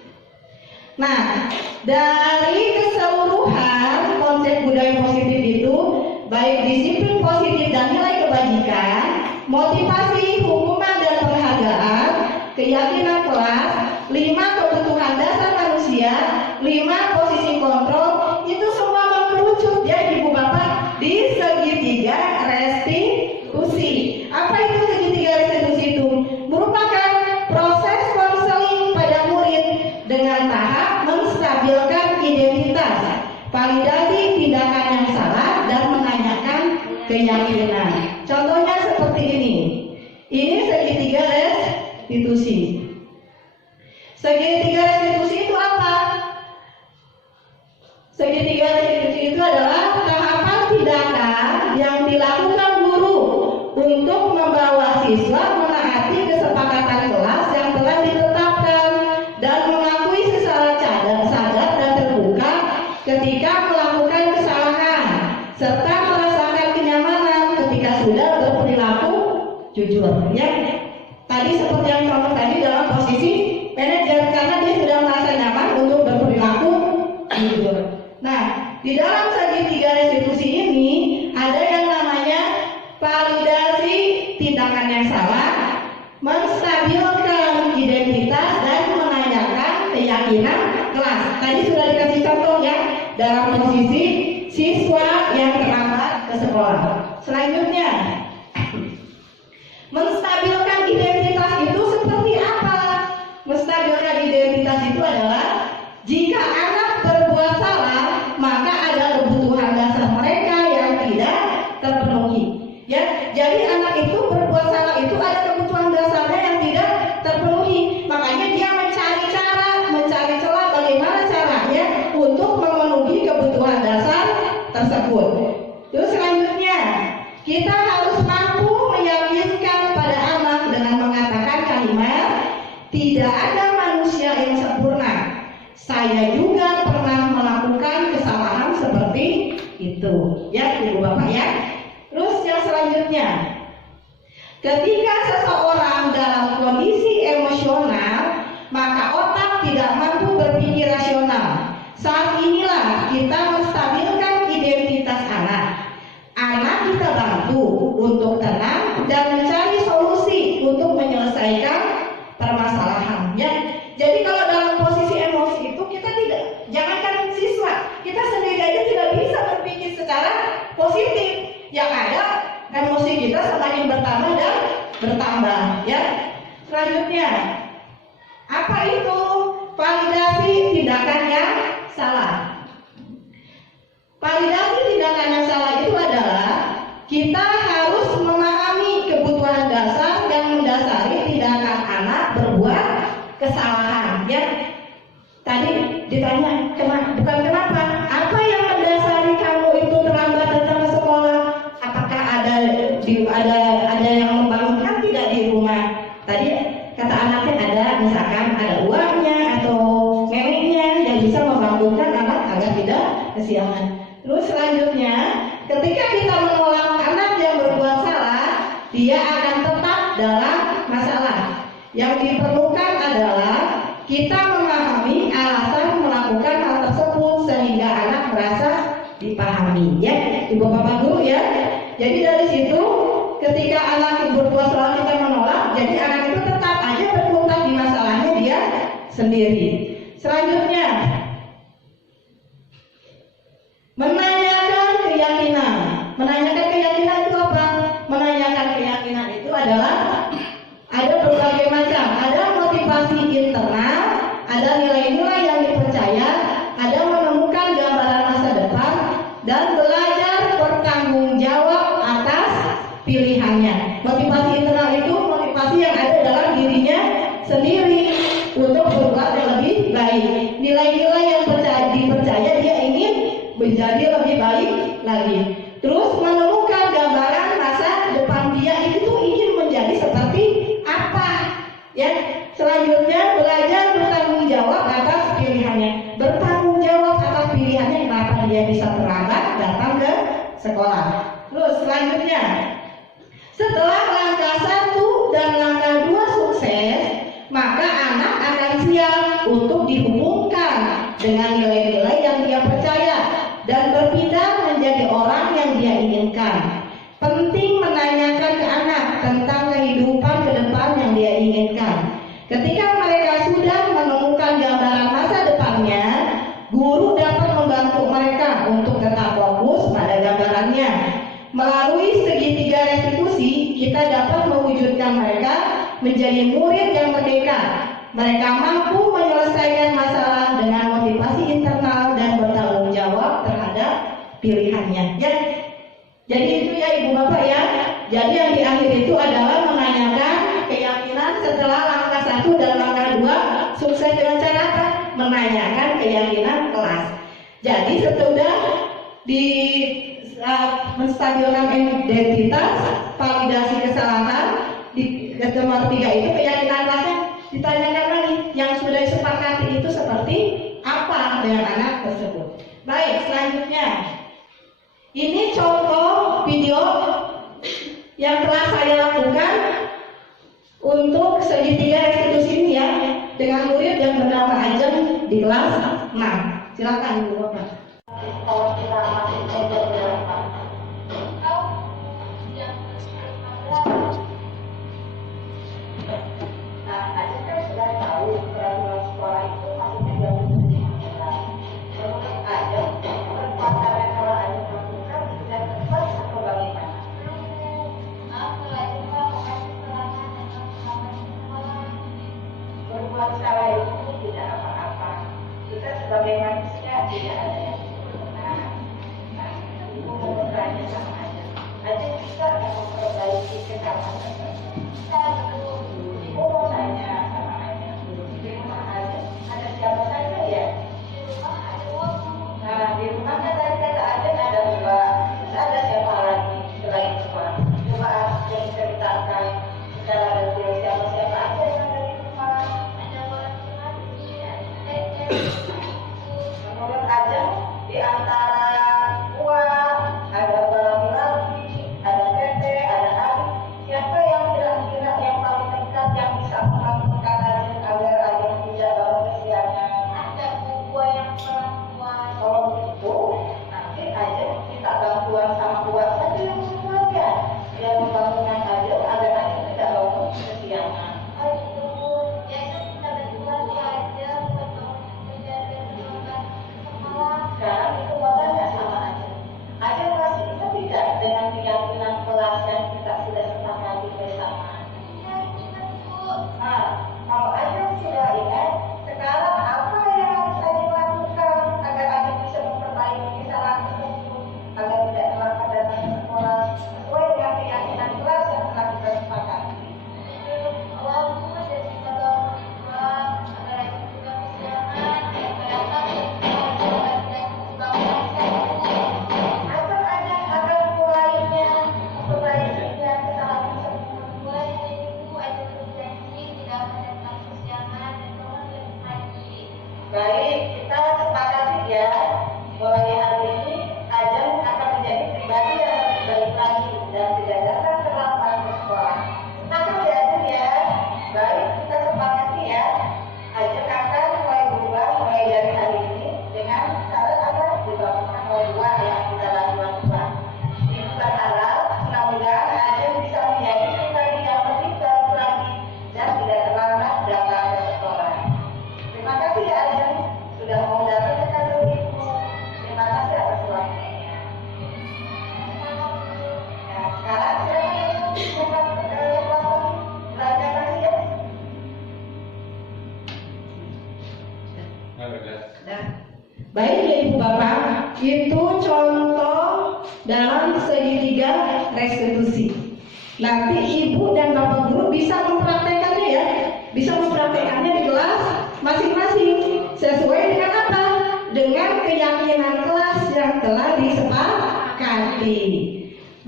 Nah, dari keseluruhan konsep budaya positif itu, baik disiplin positif dan nilai kebajikan, motivasi, hukuman dan penghargaan, keyakinan kelas, 5 kebutuhan dasar manusia, 5 posisi kontrol, itu semua mengerucut, ya ibu bapak, di segitiga restitusi. Apa itu segitiga restitusi itu? Merupakan proses konseling pada murid dengan tahap menstabilkan identitas, validasi tindakan yang salah, dan menanyakan keyakinan. Contohnya seperti ini. Ini segitiga restitusi. Segitiga restitusi itu apa? Segitiga restitusi itu adalah tahapan tindakan yang dilakukan guru untuk membawa siswa menaati kesepakatan kelas yang telah ditetapkan dan mengakui secara sadar dan terbuka ketika melakukan kesalahan, serta merasakan kenyamanan ketika sudah berperilaku jujur. Ya, tadi seperti yang contoh tadi dalam posisi manajer, karena dia sudah merasa nyaman untuk berperilaku jujur. Nah, di dalam segitiga restitusi ini ada yang namanya validasi tindakan yang salah, menstabilkan identitas, dan menanyakan keyakinan kelas. Tadi sudah dikasih contoh, ya, dalam posisi siswa yang terlambat ke sekolah. Selanjutnya, menstabilkan identitas itu seperti apa? Menstabilkan identitas itu adalah jika anak berbuat salah, maka ada kebutuhan dasar mereka yang tidak terpenuhi. Ya, jadi anak itu berbuat salah itu ada kebutuhan dasarnya yang tidak terpenuhi. Makanya dia mencari celah bagaimana caranya Itu ya Ibu Bapak ya. Terus yang selanjutnya, ketika seseorang dalam kondisi emosional, maka otak tidak mampu berpikir rasional. Saat inilah kita menstabilkan identitas anak. Anak kita bantu untuk tenang dan mencari solusi untuk menyelesaikan permasalahan. Ya. Jadi kalau dalam posisi emosi itu kita tidak, jangankan siswa, kita sendiri aja tidak bisa berpikir secara positif. Yang ada emosi kita semakin bertambah dan bertambah. Ya. Selanjutnya, apa itu validasi tindakan yang salah? Validasi tindakan yang salah itu adalah kita harus memahami kebutuhan dasar yang mendasari tindakan anak berbuat kesalahan. Ya, tadi ditanya bukan kenapa, apa yang mendasari kamu itu terlambat datang ke sekolah? Apakah ada yang membangunkan tidak di rumah? Tadi kata anaknya ada, misalkan ada uangnya atau neneknya yang bisa membangunkan anak agar tidak kesiangan. Terus selanjutnya, ketika kita menolak anak yang berbuat salah, dia akan tetap dalam masalah. Yang diperlukan adalah kita memahami alasan melakukan hal tersebut sehingga anak merasa dipahami. Ya, Ibu Bapak Guru ya. Jadi dari situ, ketika anak berbuat salah kita menolak, jadi anak itu tetap aja berkutat di masalahnya dia sendiri. Selanjutnya, menanyakan keyakinan. Menanyakan keyakinan itu apa? Menanyakan keyakinan itu adalah ada berbagai macam. Ada motivasi internal, ada nilai-nilai yang dipercaya, ada menemukan gambaran masa depan, dan belajar bertanggung jawab atas pilihannya. Motivasi internal itu motivasi yang ada dalam dirinya sendiri untuk berbuat yang lebih baik. Nilai-nilai yang dipercaya dia ingin menjadi lebih baik lagi. Terus menemukan gambaran masa depan dia itu ingin menjadi seperti apa. Ya. Selanjutnya belajar bertanggung jawab atas pilihannya. Bertanggung jawab atas pilihannya, kenapa dia bisa terlambat datang ke sekolah. Terus selanjutnya, setelah langkah 1 dan langkah 2 sukses, maka anak akan siap untuk dihubungkan dengan nilai-nilai yang dia percaya dan berpindah menjadi orang yang dia inginkan. Penting menanyakan ke anak tentang kehidupan ke depan yang dia inginkan. Ketika mereka sudah menemukan gambaran masa depannya, guru dapat membantu mereka untuk tetap fokus pada gambarannya. Melalui segitiga restitusi, kita dapat mewujudkan mereka menjadi murid yang merdeka. Mereka mampu menyelesaikan masalah dengan motivasi internal dan bertanggung jawab terhadap pilihannya. Ya. Jadi itu ya Ibu Bapak ya. Jadi yang di akhir itu adalah menanyakan keyakinan setelah langkah 1 dan langkah 2 sukses dengan cara apa? Menanyakan keyakinan kelas. Jadi setelah di menstabilkan identitas, validasi kesalahan, di nomor 3 itu keyakinan kelasnya ditanyakan lagi yang sudah disepakati itu seperti apa dengan anak tersebut. Baik, selanjutnya ini contoh video yang telah saya lakukan untuk segitiga restitusi ini ya, dengan murid yang bernama Ajeng di kelas 6. Silakan Ibu Bapak. Kalau kita masih belajar berapa? Nah, Ajeng kan sudah tahu peraturan sekolah itu masih tidak bisa. Menurut Ajeng, perbuatan yang telah Ajeng lakukan tidak tepat atau bagaimana? Berbuat salah itu tidak apa-apa. Kita sebagai manusia tidak ada yang sempurna. Nah, bapak, itu contoh dalam segitiga restitusi. Nanti ibu dan bapak guru bisa mempraktekannya ya, bisa mempraktekannya di kelas masing-masing sesuai dengan apa? Dengan keyakinan kelas yang telah disepakati.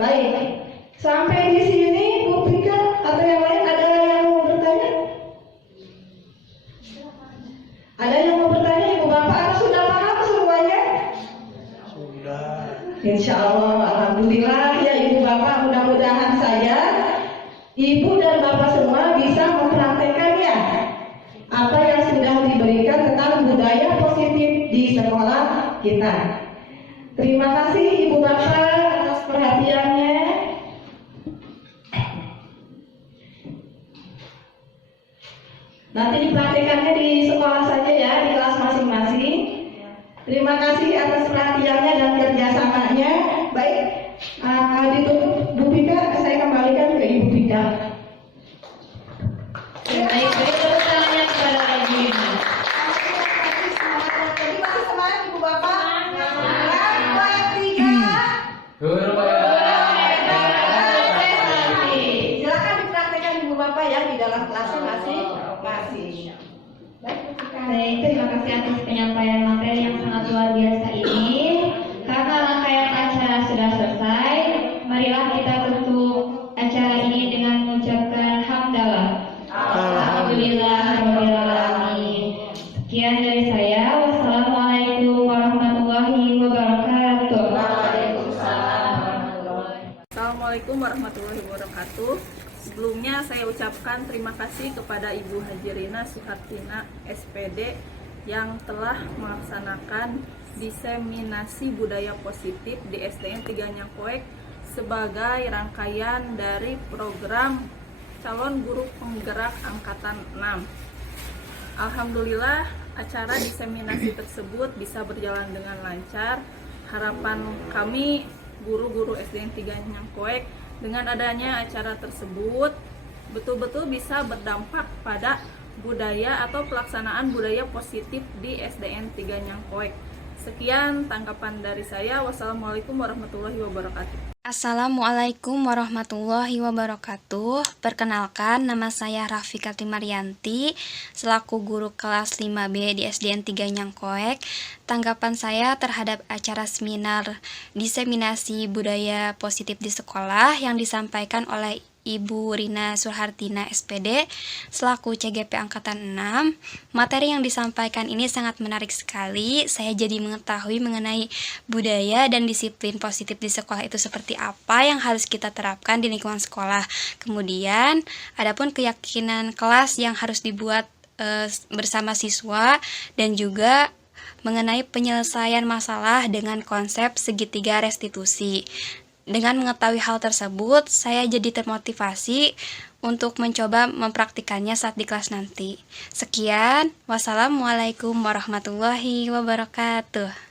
Baik, sampai di sini Bu Pika atau yang lain ada yang mau bertanya? Ada yang mau bertanya Ibu Bapak atau sudah paham semuanya? Sudah. Insya Allah, alhamdulillah ya Ibu Bapak, mudah-mudahan saja Ibu dan Bapak semua bisa mempraktekannya apa yang sudah diberikan tentang budaya positif di sekolah kita. Terima kasih Ibu Bapak atas perhatiannya. Nanti dipraktekannya di sekolah saja ya, di kelas masing-masing. Terima kasih atas perhatiannya dan kerjasamanya. Baik, ditutup Bu Pika, saya kembalikan ke Ibu Pika. Baik, beri tepuk tangannya kepada Ibu Rina. Jadi masih semangat Ibu Bapak. Silakan dipraktekkan Ibu Bapak ya di dalam kelasnya masing-masing. Baik, terima kasih atas penyampaian materi yang sangat luar biasa ini. Karena rangkaian acara sudah selesai, marilah kita tutup acara ini dengan mengucapkan hamdalah. Alhamdulillahirrahmanirrahim. Sekian dari saya. Wassalamualaikum warahmatullahi wabarakatuh. Assalamualaikum warahmatullahi wabarakatuh. Sebelumnya saya ucapkan terima kasih kepada Ibu Haji Rina Suhartina SPD yang telah melaksanakan diseminasi budaya positif di SDN 3 Nyangkoek sebagai rangkaian dari program calon guru penggerak angkatan 6. Alhamdulillah acara diseminasi tersebut bisa berjalan dengan lancar. Harapan kami guru-guru SDN 3 Nyangkoek dengan adanya acara tersebut betul-betul bisa berdampak pada budaya atau pelaksanaan budaya positif di SDN 3 Nyangkoek. Sekian tanggapan dari saya. Wassalamualaikum warahmatullahi wabarakatuh. Assalamualaikum warahmatullahi wabarakatuh. Perkenalkan, nama saya Rafikati Marianti, selaku guru kelas 5B di SDN 3 Nyangkoek. Tanggapan saya terhadap acara seminar diseminasi budaya positif di sekolah yang disampaikan oleh Ibu Rina Suhartina SPD selaku CGP Angkatan 6. Materi yang disampaikan ini sangat menarik sekali. Saya jadi mengetahui mengenai budaya dan disiplin positif di sekolah itu seperti apa yang harus kita terapkan di lingkungan sekolah. Kemudian, adapun keyakinan kelas yang harus dibuat bersama siswa dan juga mengenai penyelesaian masalah dengan konsep segitiga restitusi. Dengan mengetahui hal tersebut, saya jadi termotivasi untuk mencoba mempraktikannya saat di kelas nanti. Sekian, wassalamualaikum warahmatullahi wabarakatuh.